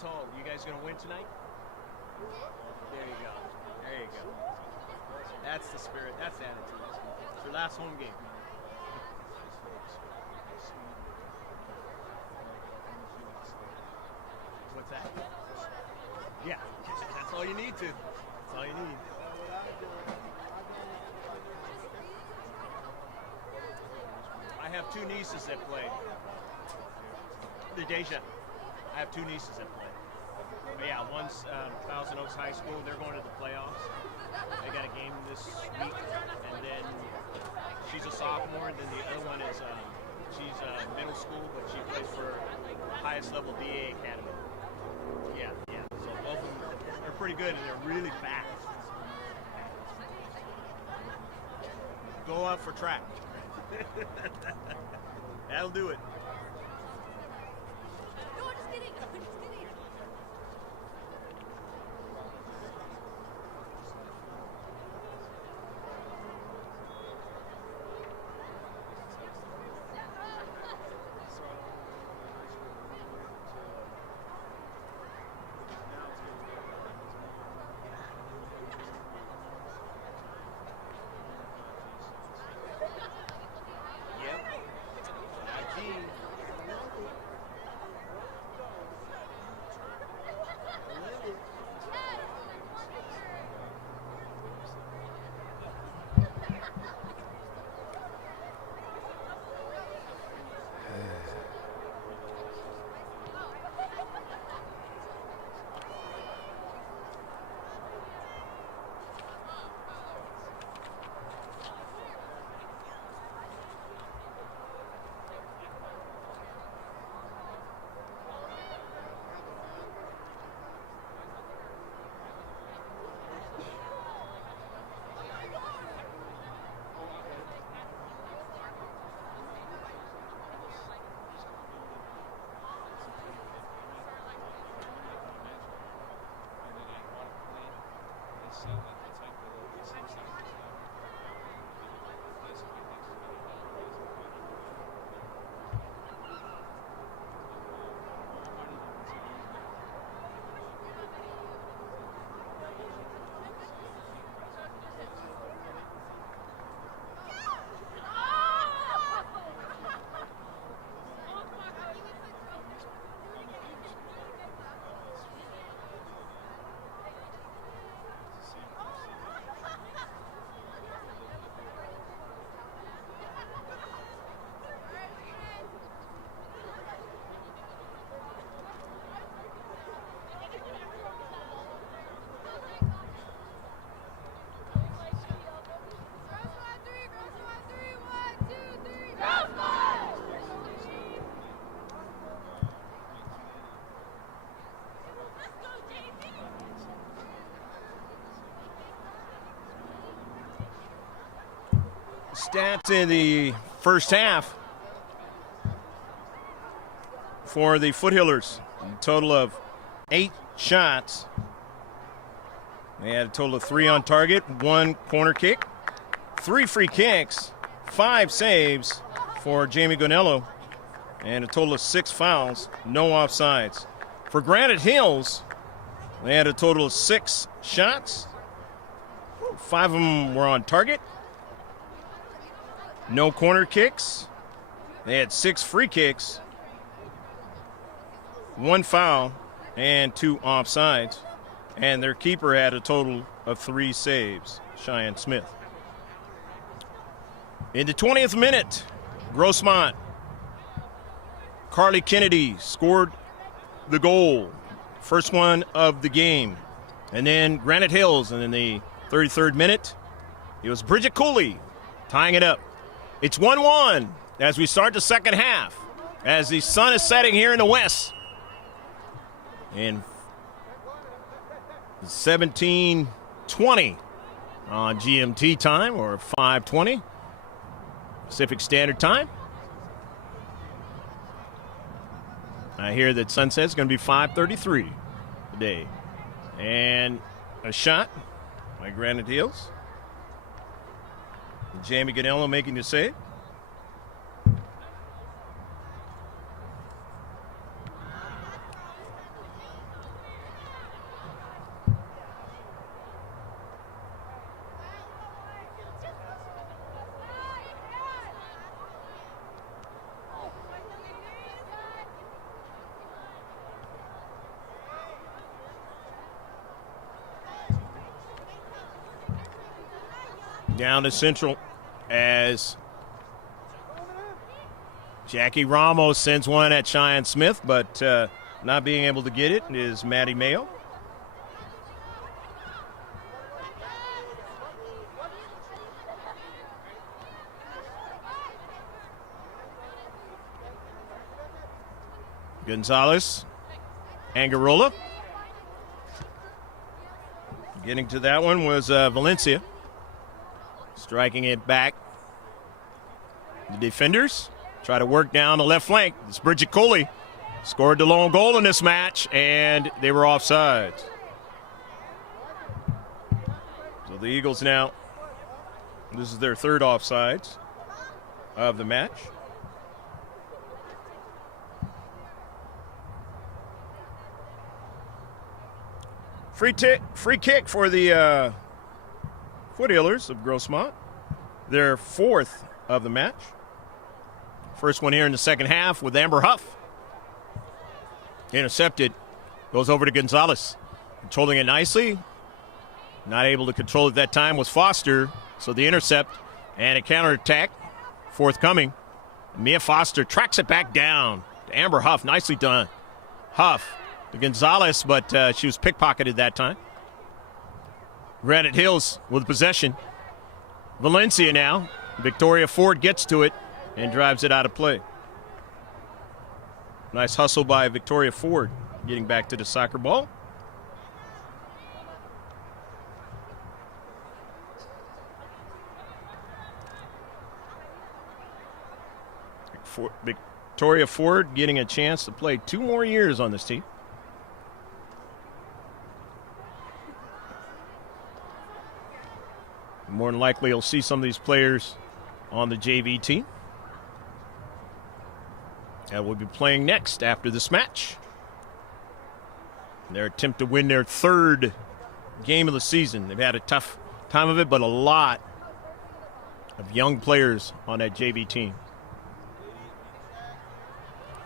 told. You guys gonna win tonight? There you go. There you go. That's the spirit. That's the attitude. It's your last home game. What's that? Yeah. That's all you need to. That's all you need. I have two nieces that play. The Deja. I have two nieces that play. But yeah, one's Thousand Oaks High School. They're going to the playoffs. They got a game this week, and then she's a sophomore. And then the other one is she's middle school, but she plays for highest level DA Academy. Yeah. So both of them, they're pretty good, and they're really fast. Go out for track. That'll do it. Stats in the first half for the Foothillers. A total of 8 shots. They had a total of 3 on target, 1 corner kick, 3 free kicks, 5 saves for Jamie Gonello, and a total of 6 fouls, no offsides. For Granite Hills, they had a total of 6 shots. 5 of them were on target. No corner kicks. They had 6 free kicks, 1 foul, and 2 offsides. And their keeper had a total of 3 saves, Cheyenne Smith. In the 20th minute, Grossmont, Carly Kennedy scored the goal. First one of the game. And then Granite Hills, and in the 33rd minute, it was Bridget Cooley tying it up. It's 1-1 as we start the second half, as the sun is setting here in the west. In 17:20 on GMT time, or 5:20 Pacific Standard Time. I hear that sunset's going to be 5:33 today. And a shot by Granite Hills. Jamie Gonello making the save. Down to Central as Jackie Ramos sends one at Cheyenne Smith, but not being able to get it is Maddie Mayo. Gonzalez, Angarola. Getting to that one was Valencia. Striking it back. The defenders try to work down the left flank. It's Bridget Coley. Scored the lone goal in this match, and they were offsides. So the Eagles now, this is their third offsides of the match. Free kick for the Foothillers of Grossmont. Their fourth of the match. First one here in the second half with Amber Huff. Intercepted. Goes over to Gonzalez. Controlling it nicely. Not able to control it that time was Foster. So the intercept and a counterattack forthcoming. Mia Foster tracks it back down to Amber Huff. Nicely done. Huff to Gonzalez, but she was pickpocketed that time. Granite Hills with possession. Valencia now. Victoria Ford gets to it and drives it out of play. Nice hustle by Victoria Ford getting back to the soccer ball. Victoria Ford getting a chance to play 2 more years on this team. More than likely, you'll see some of these players on the JV team. And will be playing next after this match. Their attempt to win their third game of the season. They've had a tough time of it, but a lot of young players on that JV team.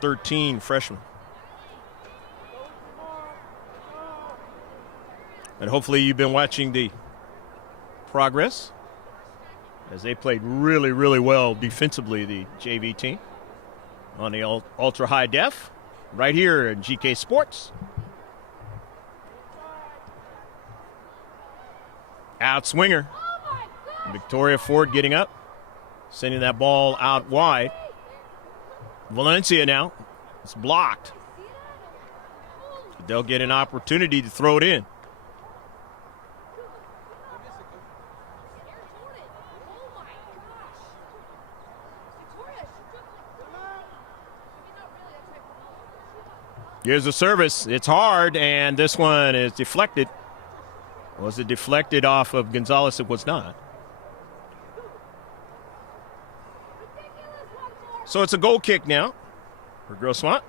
13 freshmen. And hopefully you've been watching the progress as they played really, really well defensively, the JV team, on the ultra high def right here in GK Sports. Out swinger. Victoria Ford getting up, sending that ball out wide. Valencia now. It's blocked. They'll get an opportunity to throw it in. Here's the service. It's hard, and this one is deflected. Was it deflected off of Gonzalez? It was not. So it's a goal kick now for Grossmont.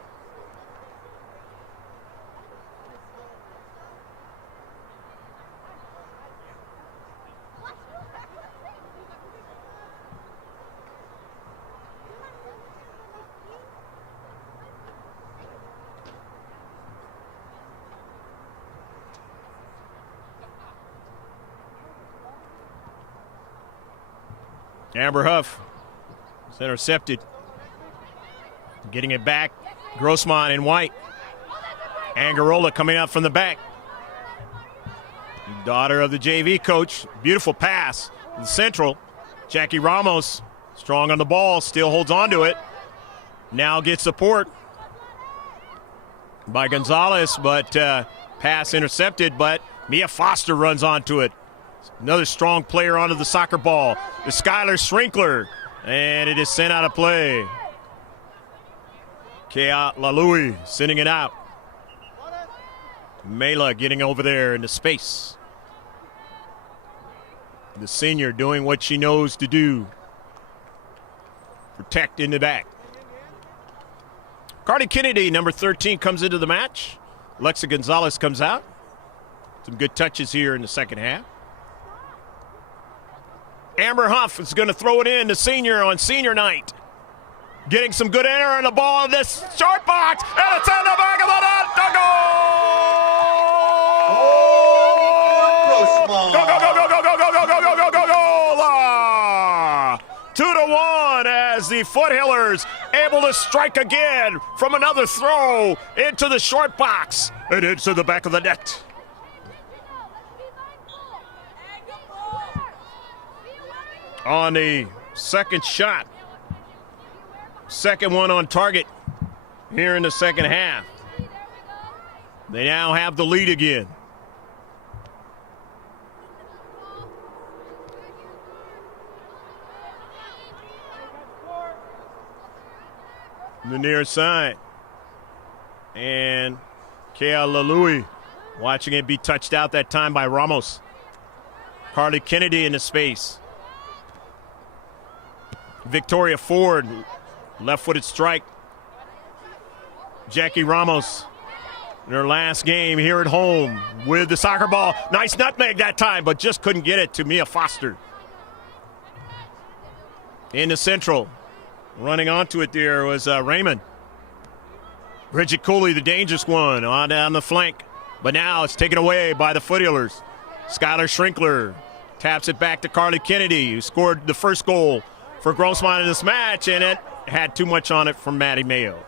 Amber Huff is intercepted. Getting it back. Grossmont in white. Angarola coming out from the back. Daughter of the JV coach. Beautiful pass. In central. Jackie Ramos strong on the ball. Still holds on to it. Now gets support by Gonzalez, but pass intercepted, but Mia Foster runs onto it. Another strong player onto the soccer ball. The Skylar Shrinkler, and it is sent out of play. Kea Lalui sending it out. Mela getting over there into space. The senior doing what she knows to do. Protect in the back. Cardi Kennedy, number 13, comes into the match. Alexa Gonzalez comes out. Some good touches here in the second half. Amber Huff is going to throw it in to senior on senior night. Getting some good enter on the ball in this short box. And it's in the back of the net. The goal! GROSSMONT. Go, go, go, go, go, go, go, go, go, go, go, go, goal! as the Foothillers able to strike again from another throw into the short box and into the back of the net. On the second shot. Second one on target here in the second half. They now have the lead again. The near side. And Kea Lalui watching it be touched out that time by Ramos. Carly Kennedy in the space. Victoria Ford, left-footed strike. Jackie Ramos in her last game here at home with the soccer ball. Nice nutmeg that time, but just couldn't get it to Mia Foster. In the central. Running onto it there was Raymond. Bridget Cooley, the dangerous one, on down the flank. But now it's taken away by the Foothillers. Skylar Schrinkler taps it back to Carly Kennedy, who scored the first goal for Grossmont in this match, and it had too much on it from Maddie Mayo.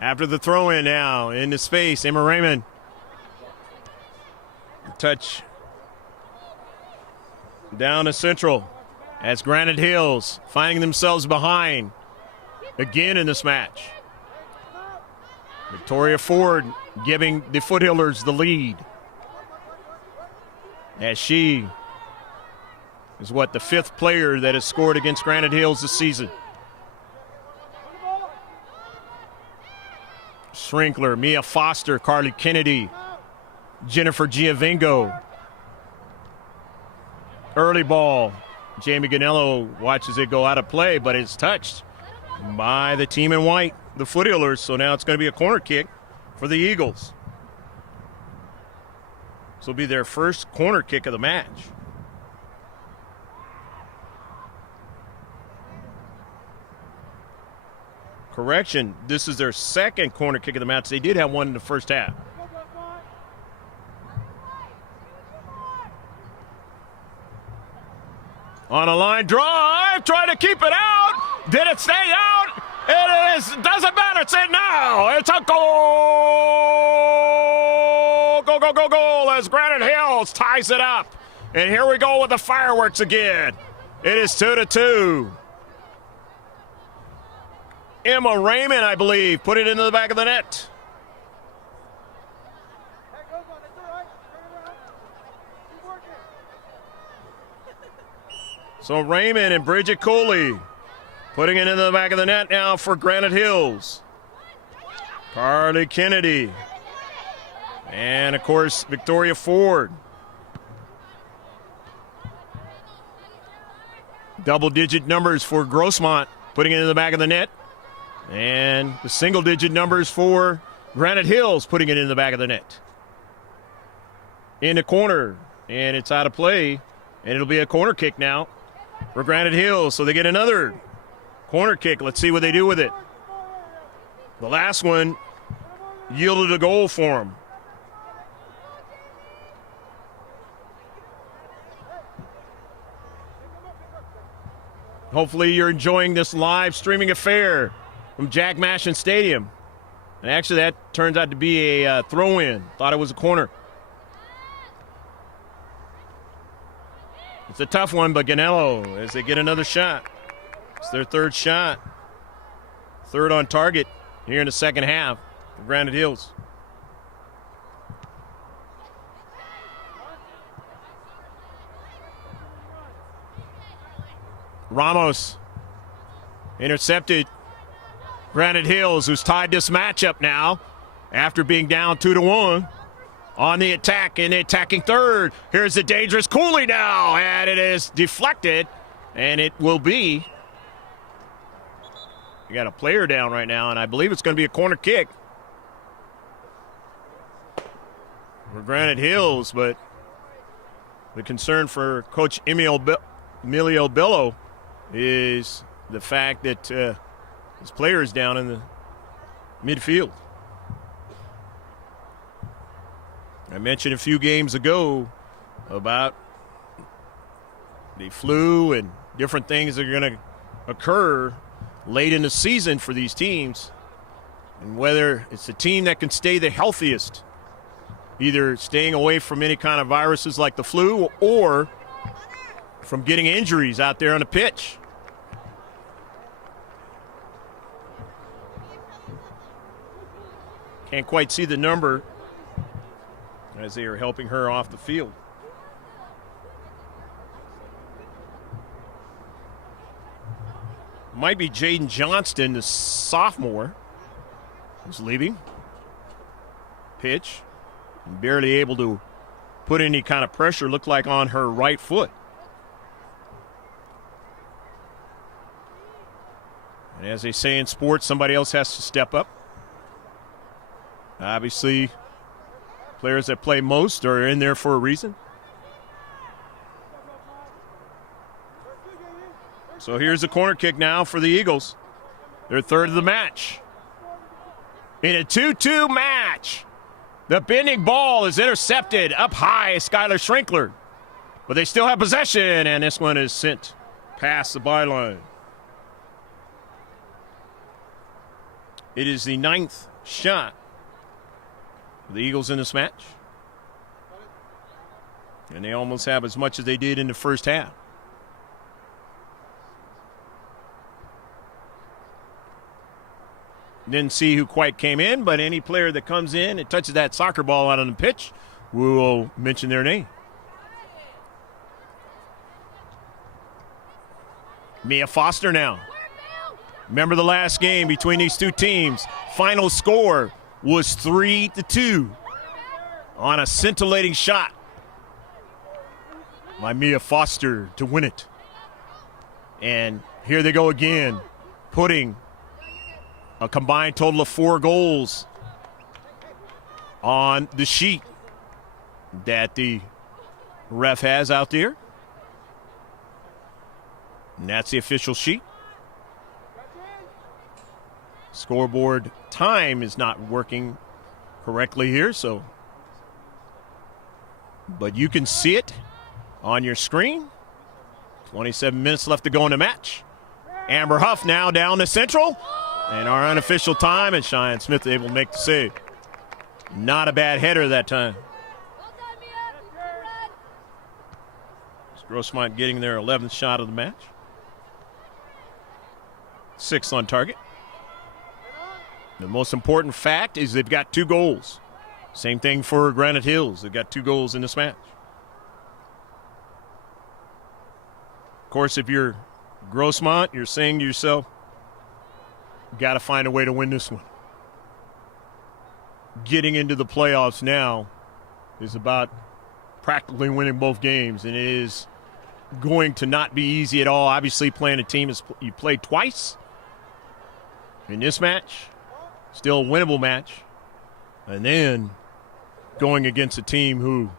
After the throw-in now, into space, Emma Raymond. Touch down to central as Granite Hills finding themselves behind again in this match. Victoria Ford giving the Foothillers the lead as she is the fifth player that has scored against Granite Hills this season. Schrinkler, Mia Foster, Carly Kennedy, Jennifer Giovingo. Early ball. Jamie Ganello watches it go out of play, but it's touched by the team in white, the Foothillers. So now it's going to be a corner kick for the Eagles. This will be their first corner kick of the match. Correction, this is their second corner kick of the match. They did have one in the first half. On a line drive, trying to keep it out. Did it stay out? It is, doesn't matter, it's in now. It's a goal. Goal, goal, goal, goal as Granite Hills ties it up. And here we go with the fireworks again. It is 2-2. Emma Raymond, I believe, put it into the back of the net. So Raymond and Bridget Cooley putting it into the back of the net now for Granite Hills. Carly Kennedy. And, of course, Victoria Ford. Double-digit numbers for Grossmont putting it into the back of the net. And the single-digit numbers for Granite Hills putting it in the back of the net. In the corner, and it's out of play, and it'll be a corner kick now for Granite Hills. So they get another corner kick. Let's see what they do with it. The last one yielded a goal for them. Hopefully you're enjoying this live streaming affair from Jack Mashin Stadium. And actually that turns out to be a throw-in. Thought it was a corner. It's a tough one, but Ganello, as they get another shot. It's their third shot. Third on target here in the second half for Granite Hills. Ramos intercepted. Granite Hills, who's tied this matchup now after being down 2-1 on the attack in the attacking third. Here's the dangerous Cooley now, and it is deflected, and it will be. You got a player down right now, and I believe it's going to be a corner kick for Granite Hills, but the concern for Coach Emilio Bello is the fact that his player is down in the midfield. I mentioned a few games ago about the flu and different things that are going to occur late in the season for these teams, and whether it's the team that can stay the healthiest, either staying away from any kind of viruses like the flu or from getting injuries out there on the pitch. Can't quite see the number as they are helping her off the field. Might be Jaden Johnston, the sophomore, who's leaving. Pitch. Barely able to put any kind of pressure, looked like on her right foot. And as they say in sports, somebody else has to step up. Obviously, players that play most are in there for a reason. So here's the corner kick now for the Eagles. Their third of the match. In a 2-2 match, the bending ball is intercepted up high, Skylar Schrinkler. But they still have possession, and this one is sent past the byline. It is the 9th shot for the Eagles in this match. And they almost have as much as they did in the first half. Didn't see who quite came in, but any player that comes in and touches that soccer ball out on the pitch, we will mention their name. Mia Foster now. Remember the last game between these two teams. Final score was 3-2 on a scintillating shot by Mia Foster to win it. And here they go again, putting a combined total of 4 goals on the sheet that the ref has out there. And that's the official sheet. Scoreboard time is not working correctly here, so. But you can see it on your screen. 27 minutes left to go in the match. Amber Huff now down to central. And our unofficial time, and Cheyenne Smith able to make the save. Not a bad header that time. Grossmont getting their 11th shot of the match. 6th on target. The most important fact is they've got 2 goals. Same thing for Granite Hills. They've got 2 goals in this match. Of course, if you're Grossmont, you're saying to yourself, got to find a way to win this one. Getting into the playoffs now is about practically winning both games, and it is going to not be easy at all. Obviously, playing a team is you played twice in this match, still a winnable match, and then going against a team who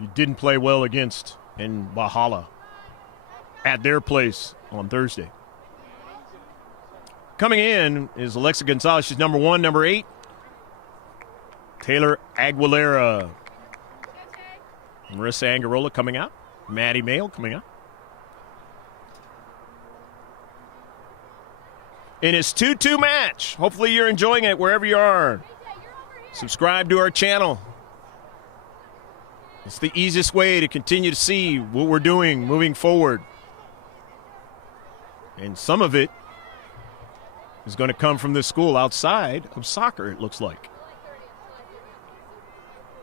you didn't play well against in Valhalla at their place on Thursday. Coming in is Alexa Gonzalez. She's number 1, number 8. Taylor Aguilera. Marissa Angarola coming out. Maddie Mail coming out. In his 2-2 match. Hopefully you're enjoying it wherever you are. Subscribe to our channel. It's the easiest way to continue to see what we're doing moving forward. And some of it is going to come from this school outside of soccer, it looks like.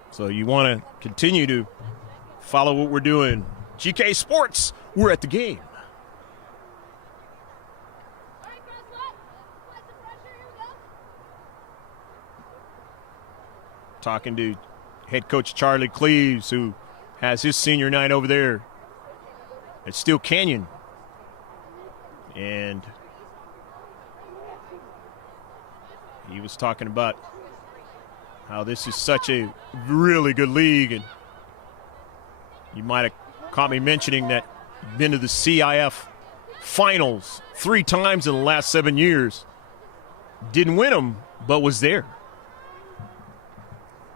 So you want to continue to follow what we're doing. GK Sports, we're at the game. Talking to head coach Charlie Cleaves, who has his senior night over there at Steel Canyon. And he was talking about how this is such a really good league. And you might have caught me mentioning that you've been to the CIF finals 3 times in the last 7 years. Didn't win them, but was there.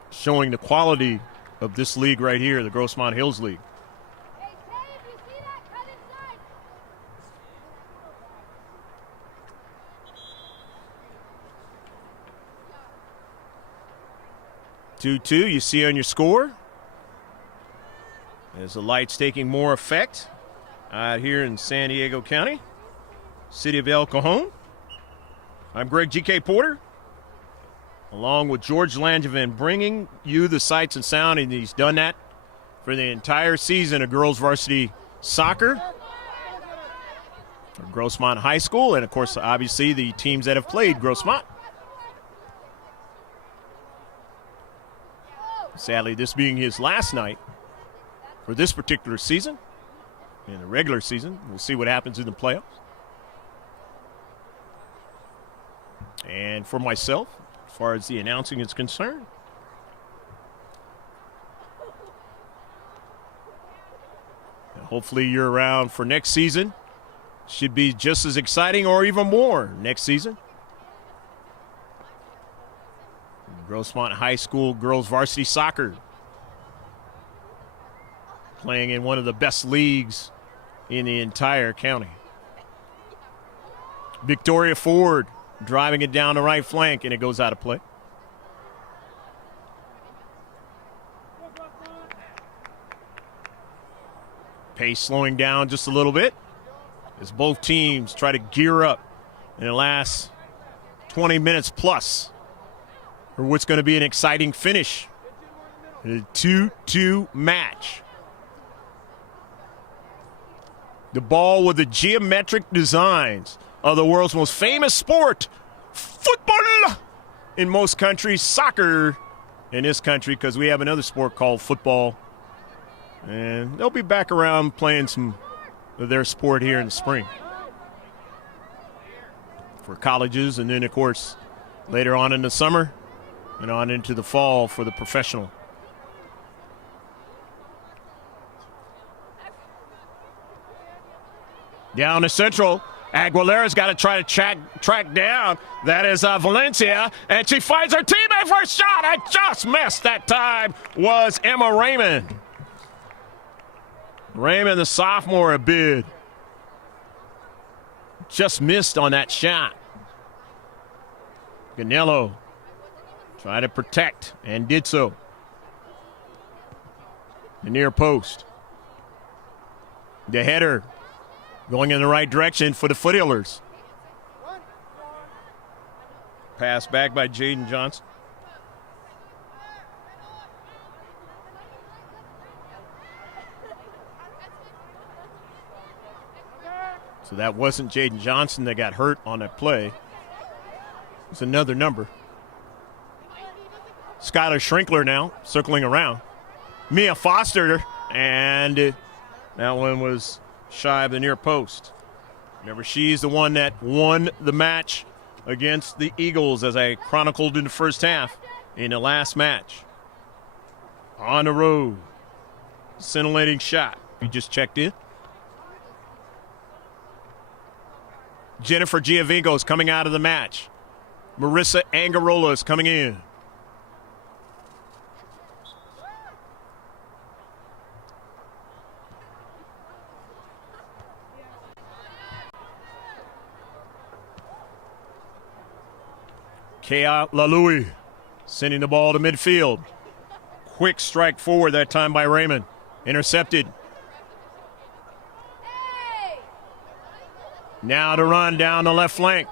Showing the quality of this league right here, the Grossmont Hills League. 2-2, you see on your score. As the light's taking more effect out here in San Diego County, city of El Cajon. I'm Greg G.K. Porter, along with George Langevin, bringing you the sights and sound, and he's done that for the entire season of girls varsity soccer for Grossmont High School, and of course, obviously, the teams that have played Grossmont. Sadly, this being his last night for this particular season, in the regular season. We'll see what happens in the playoffs. And for myself, as far as the announcing is concerned, hopefully you're around for next season. Should be just as exciting or even more next season. Grossmont High School girls varsity soccer, playing in one of the best leagues in the entire county. Victoria Ford driving it down the right flank, and it goes out of play. Pace slowing down just a little bit as both teams try to gear up in the last 20 minutes plus for what's going to be an exciting finish. A 2-2 match. The ball with the geometric designs of the world's most famous sport, football in most countries, soccer in this country, because we have another sport called football. And they'll be back around playing some of their sport here in the spring for colleges, and then, of course, later on in the summer and on into the fall for the professional. Down to Central. Aguilera's got to try to track down. That is Valencia, and she finds her teammate for a shot. I just missed that time. Was Emma Raymond. Raymond, the sophomore, a bid. Just missed on that shot. Ganello tried to protect and did so. The near post. The header going in the right direction for the Foothillers. Pass back by Jaden Johnson. So that wasn't Jaden Johnson that got hurt on that play. It's another number. Skylar Schrinkler now circling around. Mia Foster, and that one was shy of the near post. Remember, she's the one that won the match against the Eagles, as I chronicled in the first half, in the last match. On the road. Scintillating shot. You just checked in. Jennifer Giovinco is coming out of the match. Marissa Angarola is coming in. Kea Lalui sending the ball to midfield. Quick strike forward that time by Raymond. Intercepted. Now to run down the left flank.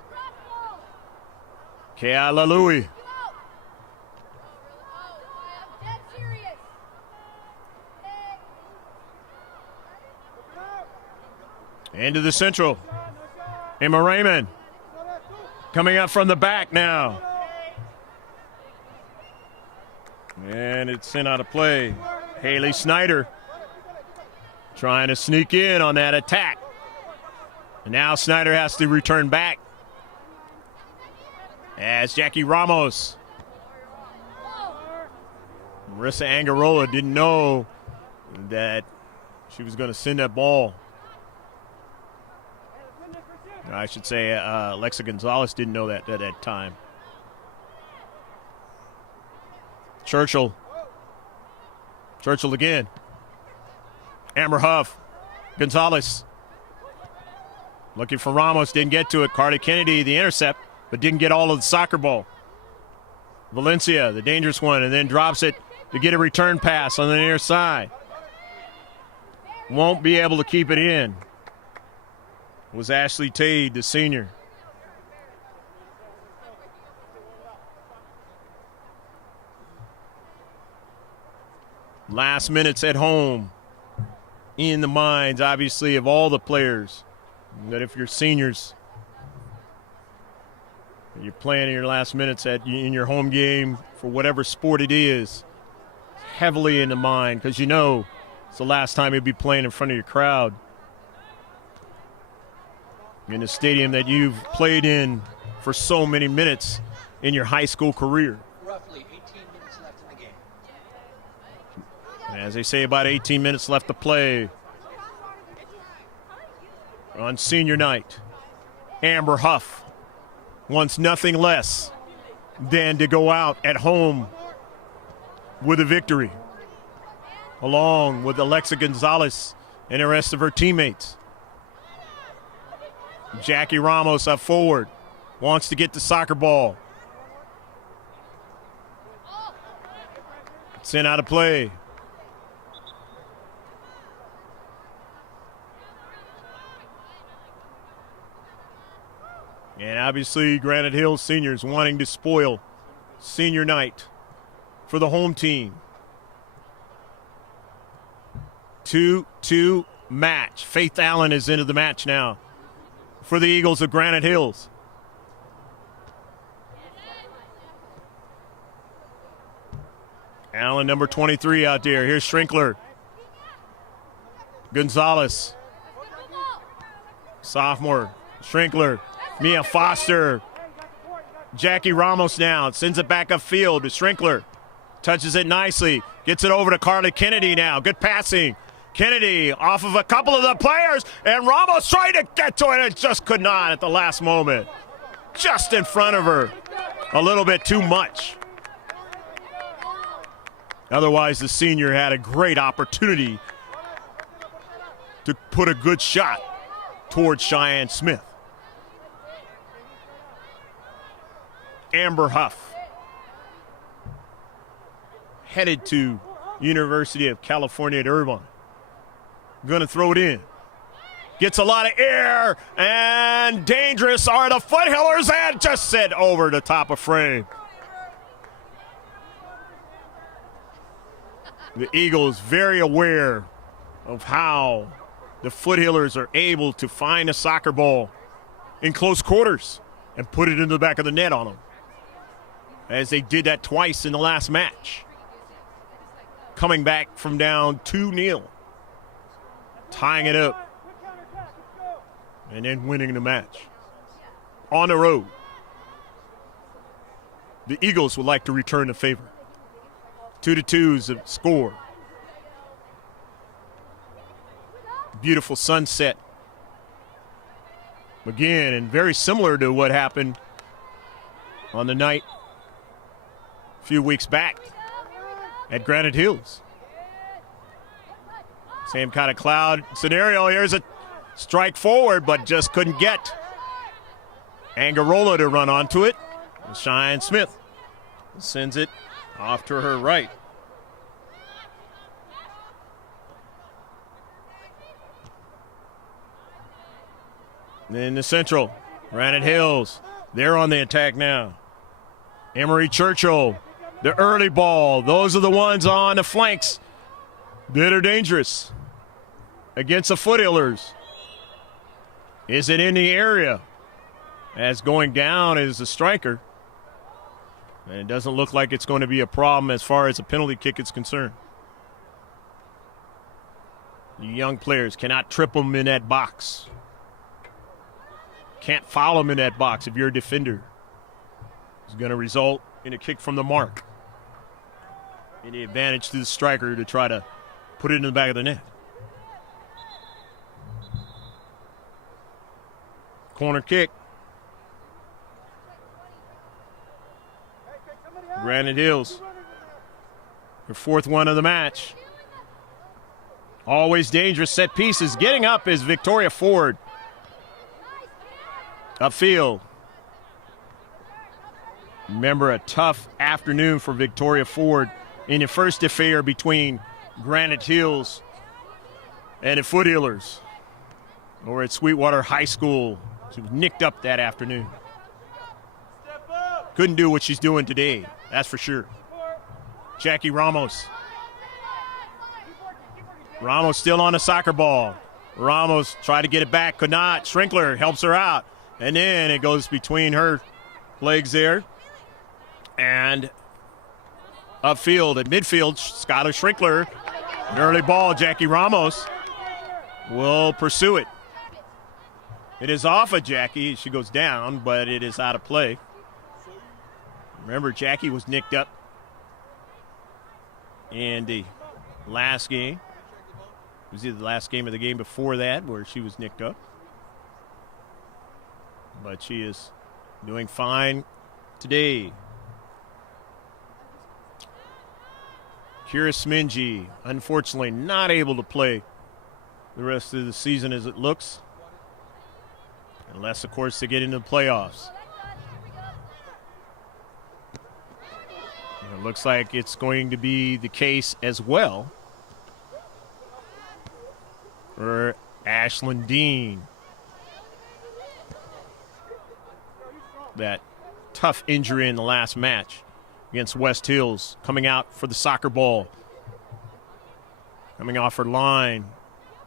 Kea Lalui. Into the central. Emma Raymond coming up from the back now. And it's sent out of play. Haley Snyder trying to sneak in on that attack. And now Snyder has to return back. As Jackie Ramos. Marissa Angarola didn't know that she was going to send that ball. I should say Alexa Gonzalez didn't know that at that time. Churchill. Churchill again. Amber Huff. Gonzalez. Looking for Ramos. Didn't get to it. Carter Kennedy, the intercept, but didn't get all of the soccer ball. Valencia, the dangerous one, and then drops it to get a return pass on the near side. Won't be able to keep it in. It was Ashley Tade, the senior. Last minutes at home. In the minds, obviously, of all the players. But if you're seniors, you're playing in your last minutes in your home game for whatever sport it is, heavily in the mind, because you know it's the last time you'll be playing in front of your crowd in a stadium that you've played in for so many minutes in your high school career. Roughly 18 minutes left in the game. And as they say, about 18 minutes left to play on senior night. Amber Huff wants nothing less than to go out at home with a victory, along with Alexa Gonzalez and the rest of her teammates. Jackie Ramos up forward, wants to get the soccer ball. Sent out of play. And obviously Granite Hills seniors wanting to spoil senior night for the home team. 2-2 match. Faith Allen is into the match now for the Eagles of Granite Hills. Allen, number 23 out there. Here's Schrinkler. Gonzalez. Sophomore. Schrinkler. Mia Foster. Jackie Ramos now. Sends it back upfield to Schrinkler. Touches it nicely. Gets it over to Carly Kennedy now. Good passing. Kennedy off of a couple of the players. And Ramos tried to get to it and just could not at the last moment. Just in front of her. A little bit too much. Otherwise, the senior had a great opportunity to put a good shot towards Cheyenne Smith. Amber Huff, headed to University of California at Irvine. Going to throw it in. Gets a lot of air, and dangerous are the Foothillers, and just sent over the top of frame. The Eagles very aware of how the Foothillers are able to find a soccer ball in close quarters and put it in the back of the net on them, as they did that twice in the last match. Coming back from down 2-0, tying it up, and then winning the match. On the road, the Eagles would like to return the favor. 2-2 is the score. Beautiful sunset. Again, and very similar to what happened on the night a few weeks back at Granite Hills. Same kind of cloud scenario. Here's a strike forward, but just couldn't get Angarola to run onto it. And Cheyenne Smith sends it off to her right. In the central, Granite Hills, they're on the attack now. Emery Churchill, the early ball. Those are the ones on the flanks that are dangerous against the Foothillers. Is it in the area? As going down is the striker. And it doesn't look like it's going to be a problem as far as a penalty kick is concerned. The young players cannot trip them in that box. Can't foul them in that box if you're a defender. It's going to result in a kick from the mark. And the advantage to the striker to try to put it in the back of the net. Corner kick. Granite Hills. Their fourth one of the match. Always dangerous set pieces. Getting up is Victoria Ford. Upfield. Remember, a tough afternoon for Victoria Ford in the first affair between Granite Hills and the Foothillers over at Sweetwater High School. She was nicked up that afternoon. Couldn't do what she's doing today, that's for sure. Jackie Ramos. Ramos still on the soccer ball. Ramos tried to get it back, could not. Schrinkler helps her out. And then it goes between her legs there. And upfield at midfield, Skylar Schrinkler. An early ball, Jackie Ramos will pursue it. It is off of Jackie. She goes down, but it is out of play. Remember, Jackie was nicked up in the last game. It was either the last game or the game before that where she was nicked up. But she is doing fine today. Kira Smingy, unfortunately not able to play the rest of the season as it looks. Unless, of course, they get into the playoffs. And it looks like it's going to be the case as well for Ashlyn Dean. That tough injury in the last match against West Hills, coming out for the soccer ball. Coming off her line,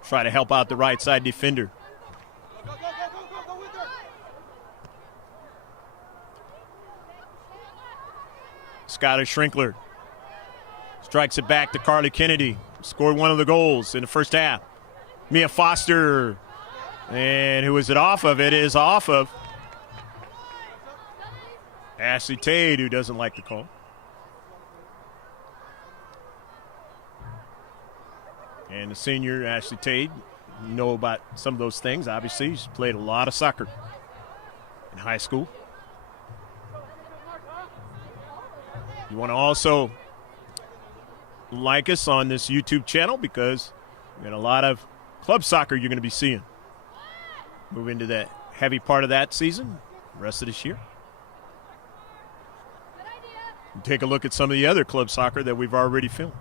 try to help out the right side defender. Skylar Schrinkler strikes it back to Carly Kennedy. Scored one of the goals in the first half. Mia Foster. And who is it off of? It is off of Ashley Tate, who doesn't like the call. And the senior, Ashley Tate, you know about some of those things. Obviously, she's played a lot of soccer in high school. You want to also like us on this YouTube channel because we got a lot of club soccer you're going to be seeing. Move into that heavy part of that season, the rest of this year. Take a look at some of the other club soccer that we've already filmed.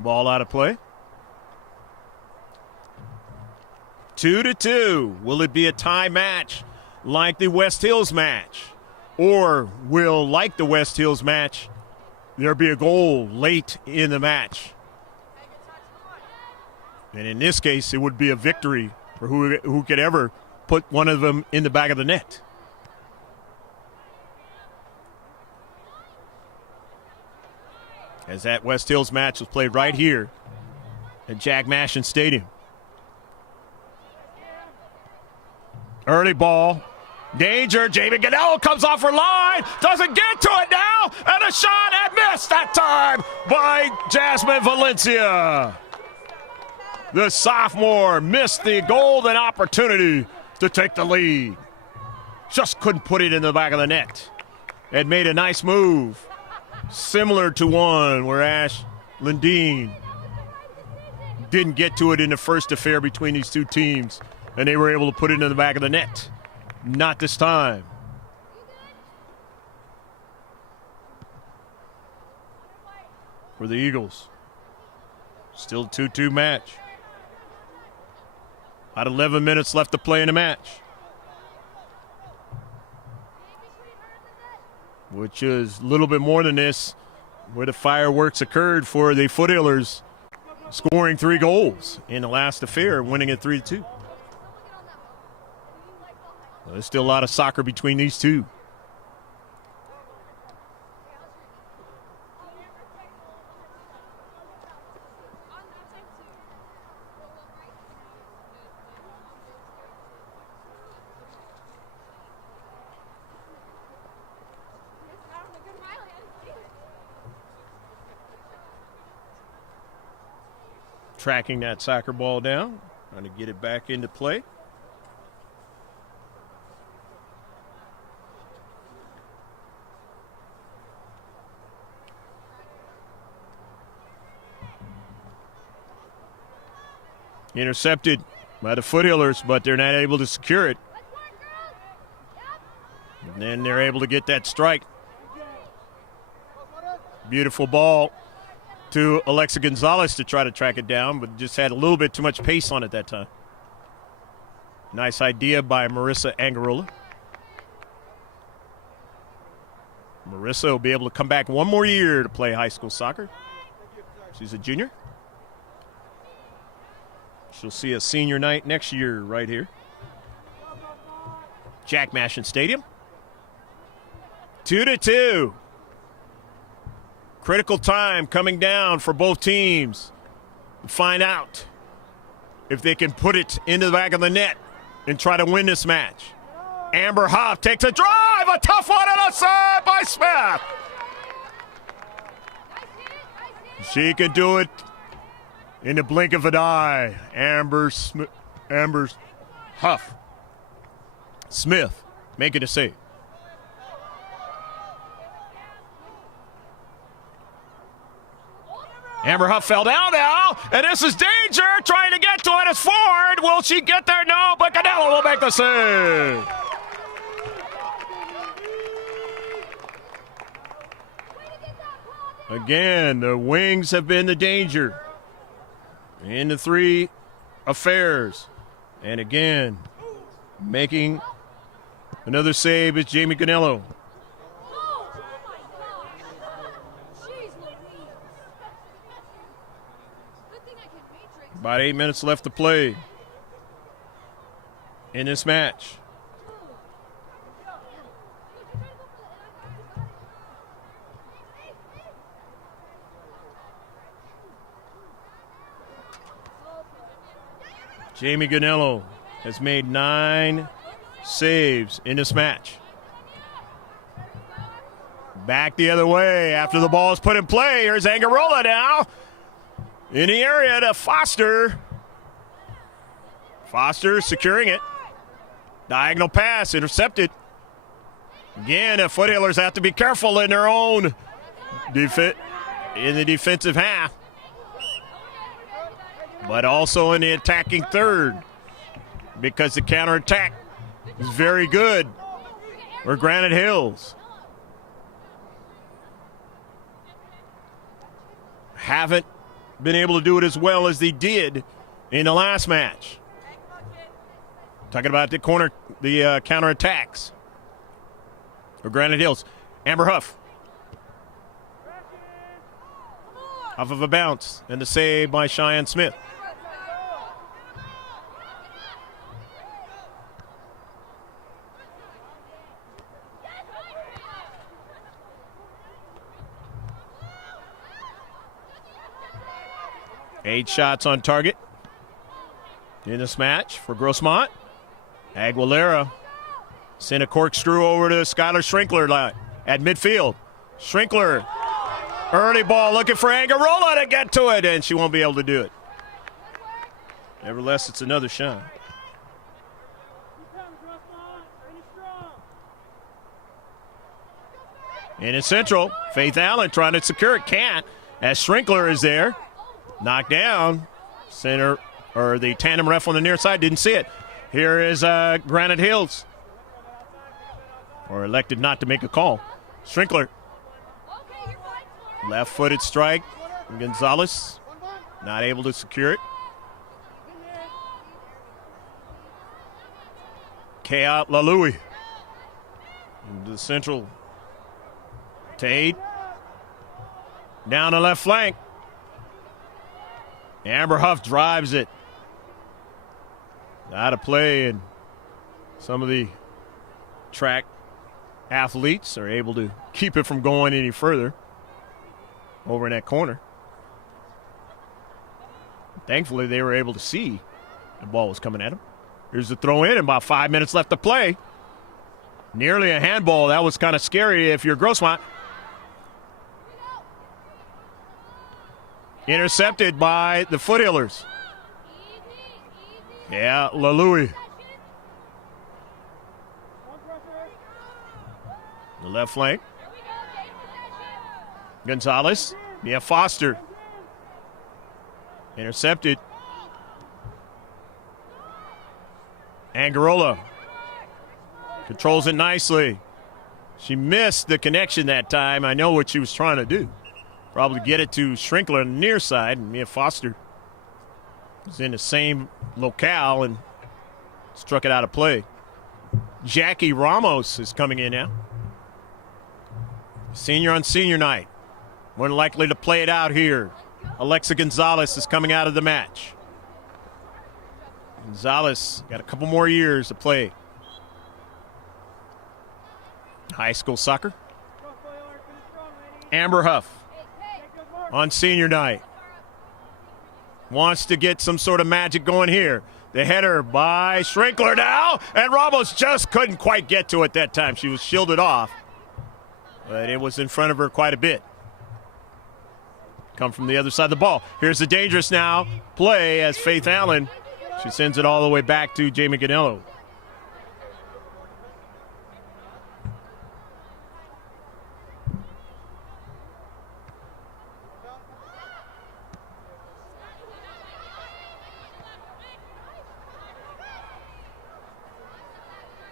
Ball out of play. 2-2. Will it be a tie match like the West Hills match? Or will, like the West Hills match, there be a goal late in the match? And in this case, it would be a victory for who could ever put one of them in the back of the net. As that West Hills match was played right here at Jack Mashin Stadium. Early ball. Danger. Jamie Goodell comes off her line. Doesn't get to it now. And a shot and missed that time by Jasmine Valencia. The sophomore missed the golden opportunity to take the lead. Just couldn't put it in the back of the net. Had made a nice move. Similar to one where Ash Lindeen didn't get to it in the first affair between these two teams, and they were able to put it in the back of the net. Not this time. For the Eagles. Still 2-2 match. About 11 minutes left to play in the match. Which is a little bit more than this, where the fireworks occurred for the Foothillers, scoring 3 goals in the last affair, winning it 3-2. Well, there's still a lot of soccer between these two. Tracking that soccer ball down, trying to get it back into play. Intercepted by the Foothillers, but they're not able to secure it. And then they're able to get that strike. Beautiful ball to Alexa Gonzalez to try to track it down, but just had a little bit too much pace on it that time. Nice idea by Marissa Angarola. Marissa will be able to come back one more year to play high school soccer. She's a junior. She'll see a senior night next year right here. Jack Mashin Stadium. 2-2. Critical time coming down for both teams to find out if they can put it into the back of the net and try to win this match. Amber Huff takes a drive, a tough one on the side by Smith. She can do it in the blink of an eye. Amber Huff. Smith making a save. Amber Huff fell down now, and this is danger, trying to get to it. It's Ford. Will she get there? No, but Canelo will make the save. Again, the wings have been the danger in the three affairs. And again, making another save is Jamie Canelo. About 8 minutes left to play in this match. Jamie Canelo has made 9 saves in this match. Back the other way after the ball is put in play. Here's Angarola now. In the area to Foster. Foster securing it. Diagonal pass intercepted. Again, the Foothillers have to be careful in their own in the defensive half, but also in the attacking third, because the counterattack is very good for Granite Hills. Haven't been able to do it as well as they did in the last match. Talking about the counterattacks for Granite Hills. Amber Huff. Off of a bounce, and the save by Cheyenne Smith. Eight shots on target in this match for Grossmont. Aguilera sent a corkscrew over to Skylar Schrinkler at midfield. Schrinkler, early ball looking for Angarola to get to it, and she won't be able to do it. Nevertheless, it's another shot. And in central, Faith Allen trying to secure it, can't, as Schrinkler is there. Knocked down. Center, or the tandem ref on the near side didn't see it. Here is Granite Hills. Or elected not to make a call. Schrinkler. Left-footed strike. Gonzalez not able to secure it. Kea Lalui. Into the central. Tate. Down the left flank. Amber Huff drives it. Out of play, and some of the track athletes are able to keep it from going any further over in that corner. Thankfully, they were able to see the ball was coming at them. Here's the throw in, and about 5 minutes left to play. Nearly a handball. That was kind of scary if you're Grossmont. Intercepted by the Foothillers. Yeah, Lalui. The left flank. Gonzalez. Yeah, Foster. Intercepted. Angarola controls it nicely. She missed the connection that time. I know what she was trying to do. Probably get it to Schrinkler on the near side, and Mia Foster was in the same locale and struck it out of play. Jackie Ramos is coming in now. Senior on senior night. More than likely to play it out here. Alexa Gonzalez is coming out of the match. Gonzalez got a couple more years to play high school soccer. Amber Huff on senior night. Wants to get some sort of magic going here. The header by Schrinkler now, and Ramos just couldn't quite get to it that time. She was shielded off, but it was in front of her quite a bit. Come from the other side of the ball. Here's the dangerous now play as Faith Allen. She sends it all the way back to Jamie Ganello.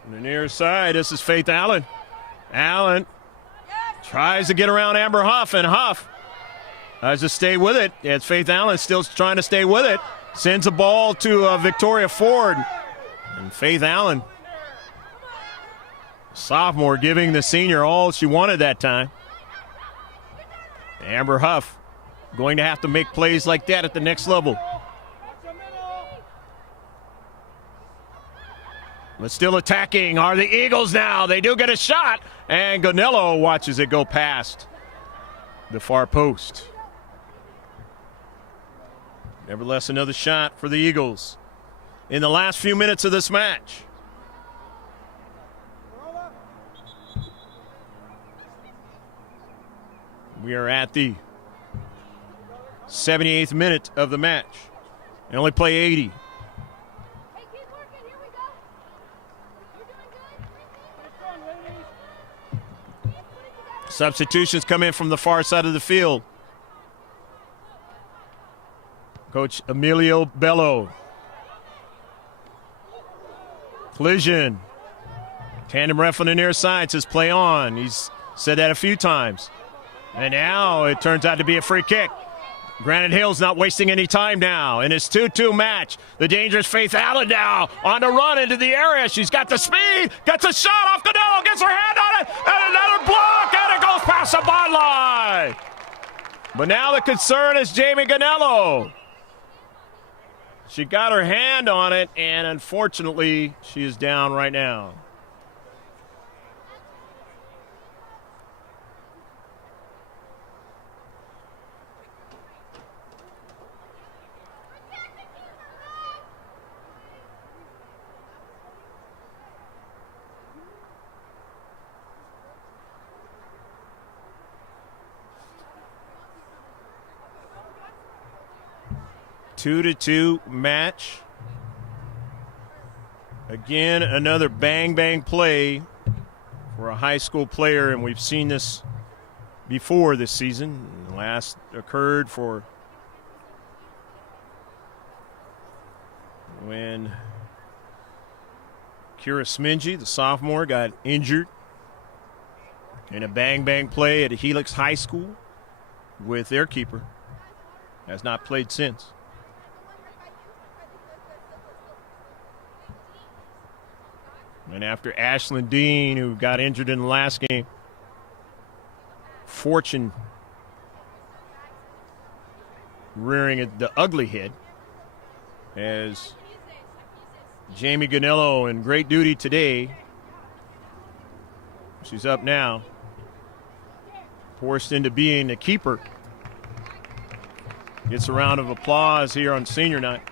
On the near side, this is Faith Allen. Allen tries to get around Amber Huff, and Huff tries to stay with it. As Faith Allen still trying to stay with it. Sends a ball to Victoria Ford. And Faith Allen, sophomore, giving the senior all she wanted that time. Amber Huff going to have to make plays like that at the next level. But still attacking are the Eagles now. They do get a shot, and Ganello watches it go past the far post. Nevertheless, another shot for the Eagles in the last few minutes of this match. We are at the 78th minute of the match. They only play 80. Hey, keep working. Here we go. You're doing good. Substitutions come in from the far side of the field. Coach Emilio Bello. Collision. Tandem ref on the near side says play on. He's said that a few times. And now it turns out to be a free kick. Granite Hill's not wasting any time now in this 2-2 match. The dangerous Faith Allen now on the run into the area. She's got the speed, gets a shot off Ganello, gets her hand on it, and another block, and it goes past the bond line. But now the concern is Jamie Ganello. She got her hand on it, and unfortunately, she is down right now. Two-2 match. Again, another bang-bang play for a high school player, and we've seen this before this season. Last occurred for when Kira Smingy, the sophomore, got injured in a bang-bang play at Helix High School with their keeper. Has not played since. And after Ashlyn Dean, who got injured in the last game, fortune rearing at the ugly head as Jamie Ganello in great duty today. She's up now, forced into being a keeper. Gets a round of applause here on senior night.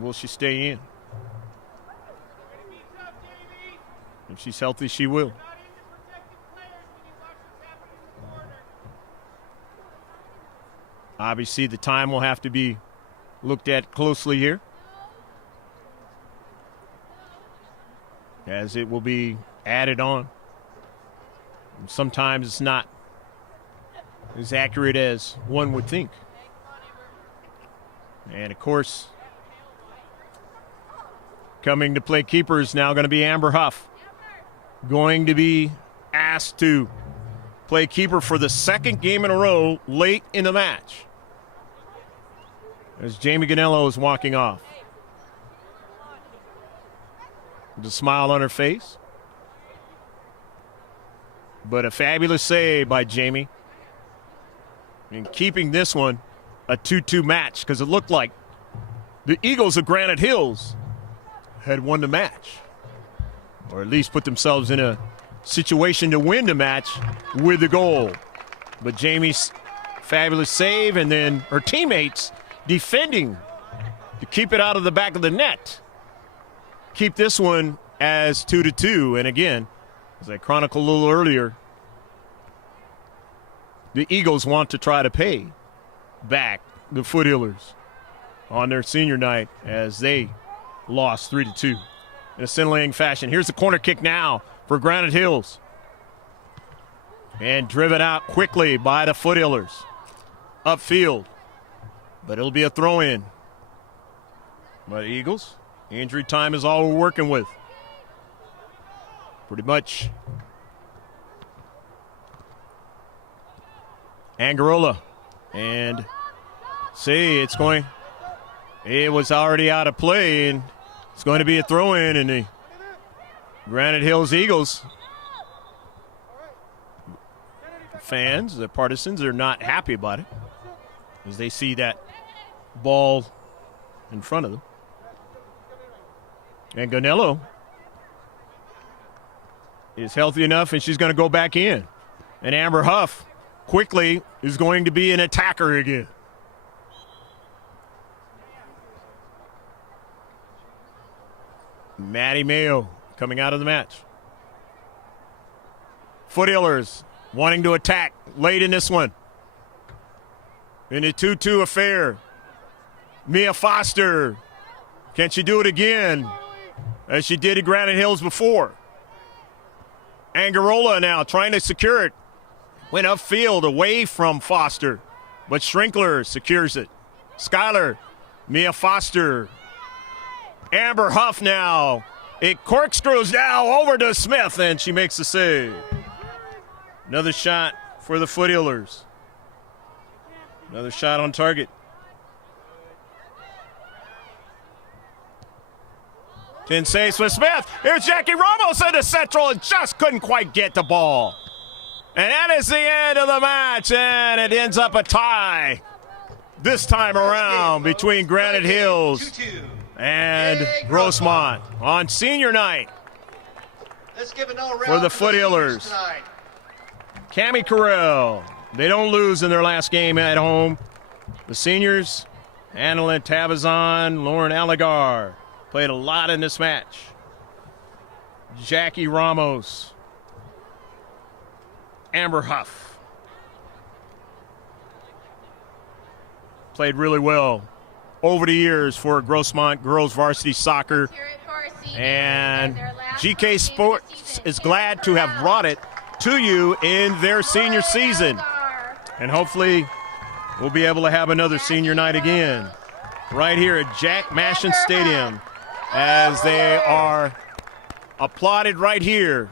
Will she stay in? If she's healthy, she will. Obviously, the time will have to be looked at closely here, as it will be added on. Sometimes it's not as accurate as one would think. And, of course, coming to play keeper is now going to be Amber Huff. Going to be asked to play keeper for the second game in a row late in the match. As Jamie Ganello is walking off. With a smile on her face. But a fabulous save by Jamie. And keeping this one a 2-2 match, because it looked like the Eagles of Granite Hills had won the match. Or at least put themselves in a situation to win the match with the goal. But Jamie's fabulous save, and then her teammates defending to keep it out of the back of the net. Keep this one as 2-2. And again, as I chronicled a little earlier, the Eagles want to try to pay back the Foothillers on their senior night as they lost 3-2 in a scintillating fashion. Here's the corner kick now for Granite Hills. And driven out quickly by the Foothillers. Upfield. But it'll be a throw-in. But Eagles, injury time is all we're working with. Pretty much. Angarola. And see, it was already out of play, and it's going to be a throw-in, and the Granite Hills Eagles fans, the partisans, are not happy about it as they see that ball in front of them. And Ganello is healthy enough, and she's going to go back in. And Amber Huff quickly is going to be an attacker again. Maddie Mayo coming out of the match. Foothillers wanting to attack late in this one. In a 2-2 affair. Mia Foster. Can she do it again as she did at Granite Hills before? Angarola now trying to secure it. Went upfield away from Foster, but Schrinkler secures it. Skyler, Mia Foster. Amber Huff now. It corkscrews now over to Smith, and she makes the save. Another shot for the Foothillers. Another shot on target. 10 saves for Smith. Here's Jackie Ramos in the central and just couldn't quite get the ball. And that is the end of the match, and it ends up a tie this time around between Granite Hills and GROSSMONT on senior night for the Foothillers. Cammie Carell, they don't lose in their last game at home. The seniors, Annalyn Tabazon, Lauren Allegar, played a lot in this match. Jackie Ramos, Amber Huff played really well over the years for GROSSMONT girls varsity soccer. And GK Sports is glad to have brought it to you in their senior season. And hopefully we'll be able to have another senior night again right here at Jack Mashin Stadium as they are applauded right here.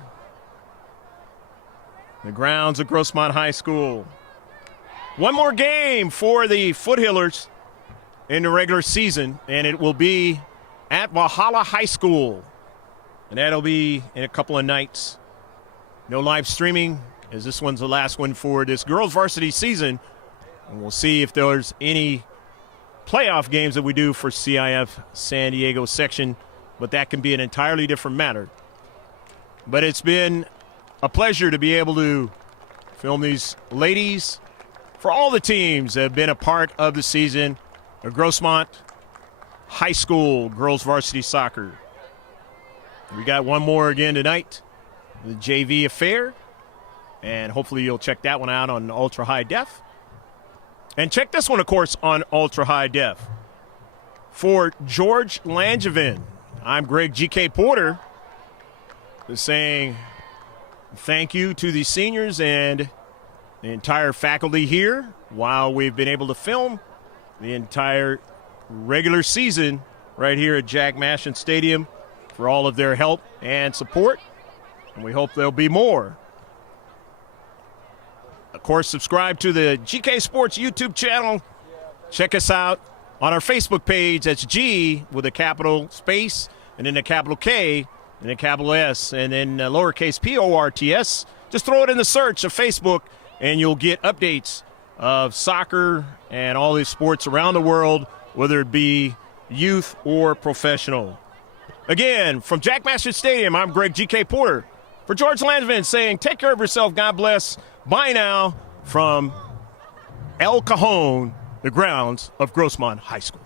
The grounds of GROSSMONT High School. One more game for the Foothillers in the regular season, and it will be at Walhalla High School. And that'll be in a couple of nights. No live streaming, as this one's the last one for this girls varsity season. And we'll see if there's any playoff games that we do for CIF San Diego section, but that can be an entirely different matter. But it's been a pleasure to be able to film these ladies for all the teams that have been a part of the season of GROSSMONT High School girls varsity soccer. We got one more again tonight, the JV affair, and hopefully you'll check that one out on Ultra High Def. And check this one, of course, on Ultra High Def. For George Langevin, I'm Greg GK Porter, saying thank you to the seniors and the entire faculty here while we've been able to film the entire regular season right here at Jack Mashon Stadium for all of their help and support, and we hope there'll be more. Of course, subscribe to the GK Sports YouTube channel. Check us out on our Facebook page. That's G with a capital space and then a capital K and a capital S and then lowercase PORTS. Just throw it in the search of Facebook and you'll get updates of soccer and all these sports around the world, whether it be youth or professional. Again, from Jack Mashon Stadium, I'm Greg GK Porter. For George Landsman saying, take care of yourself, God bless. Bye now from El Cajon, the grounds of GROSSMONT High School.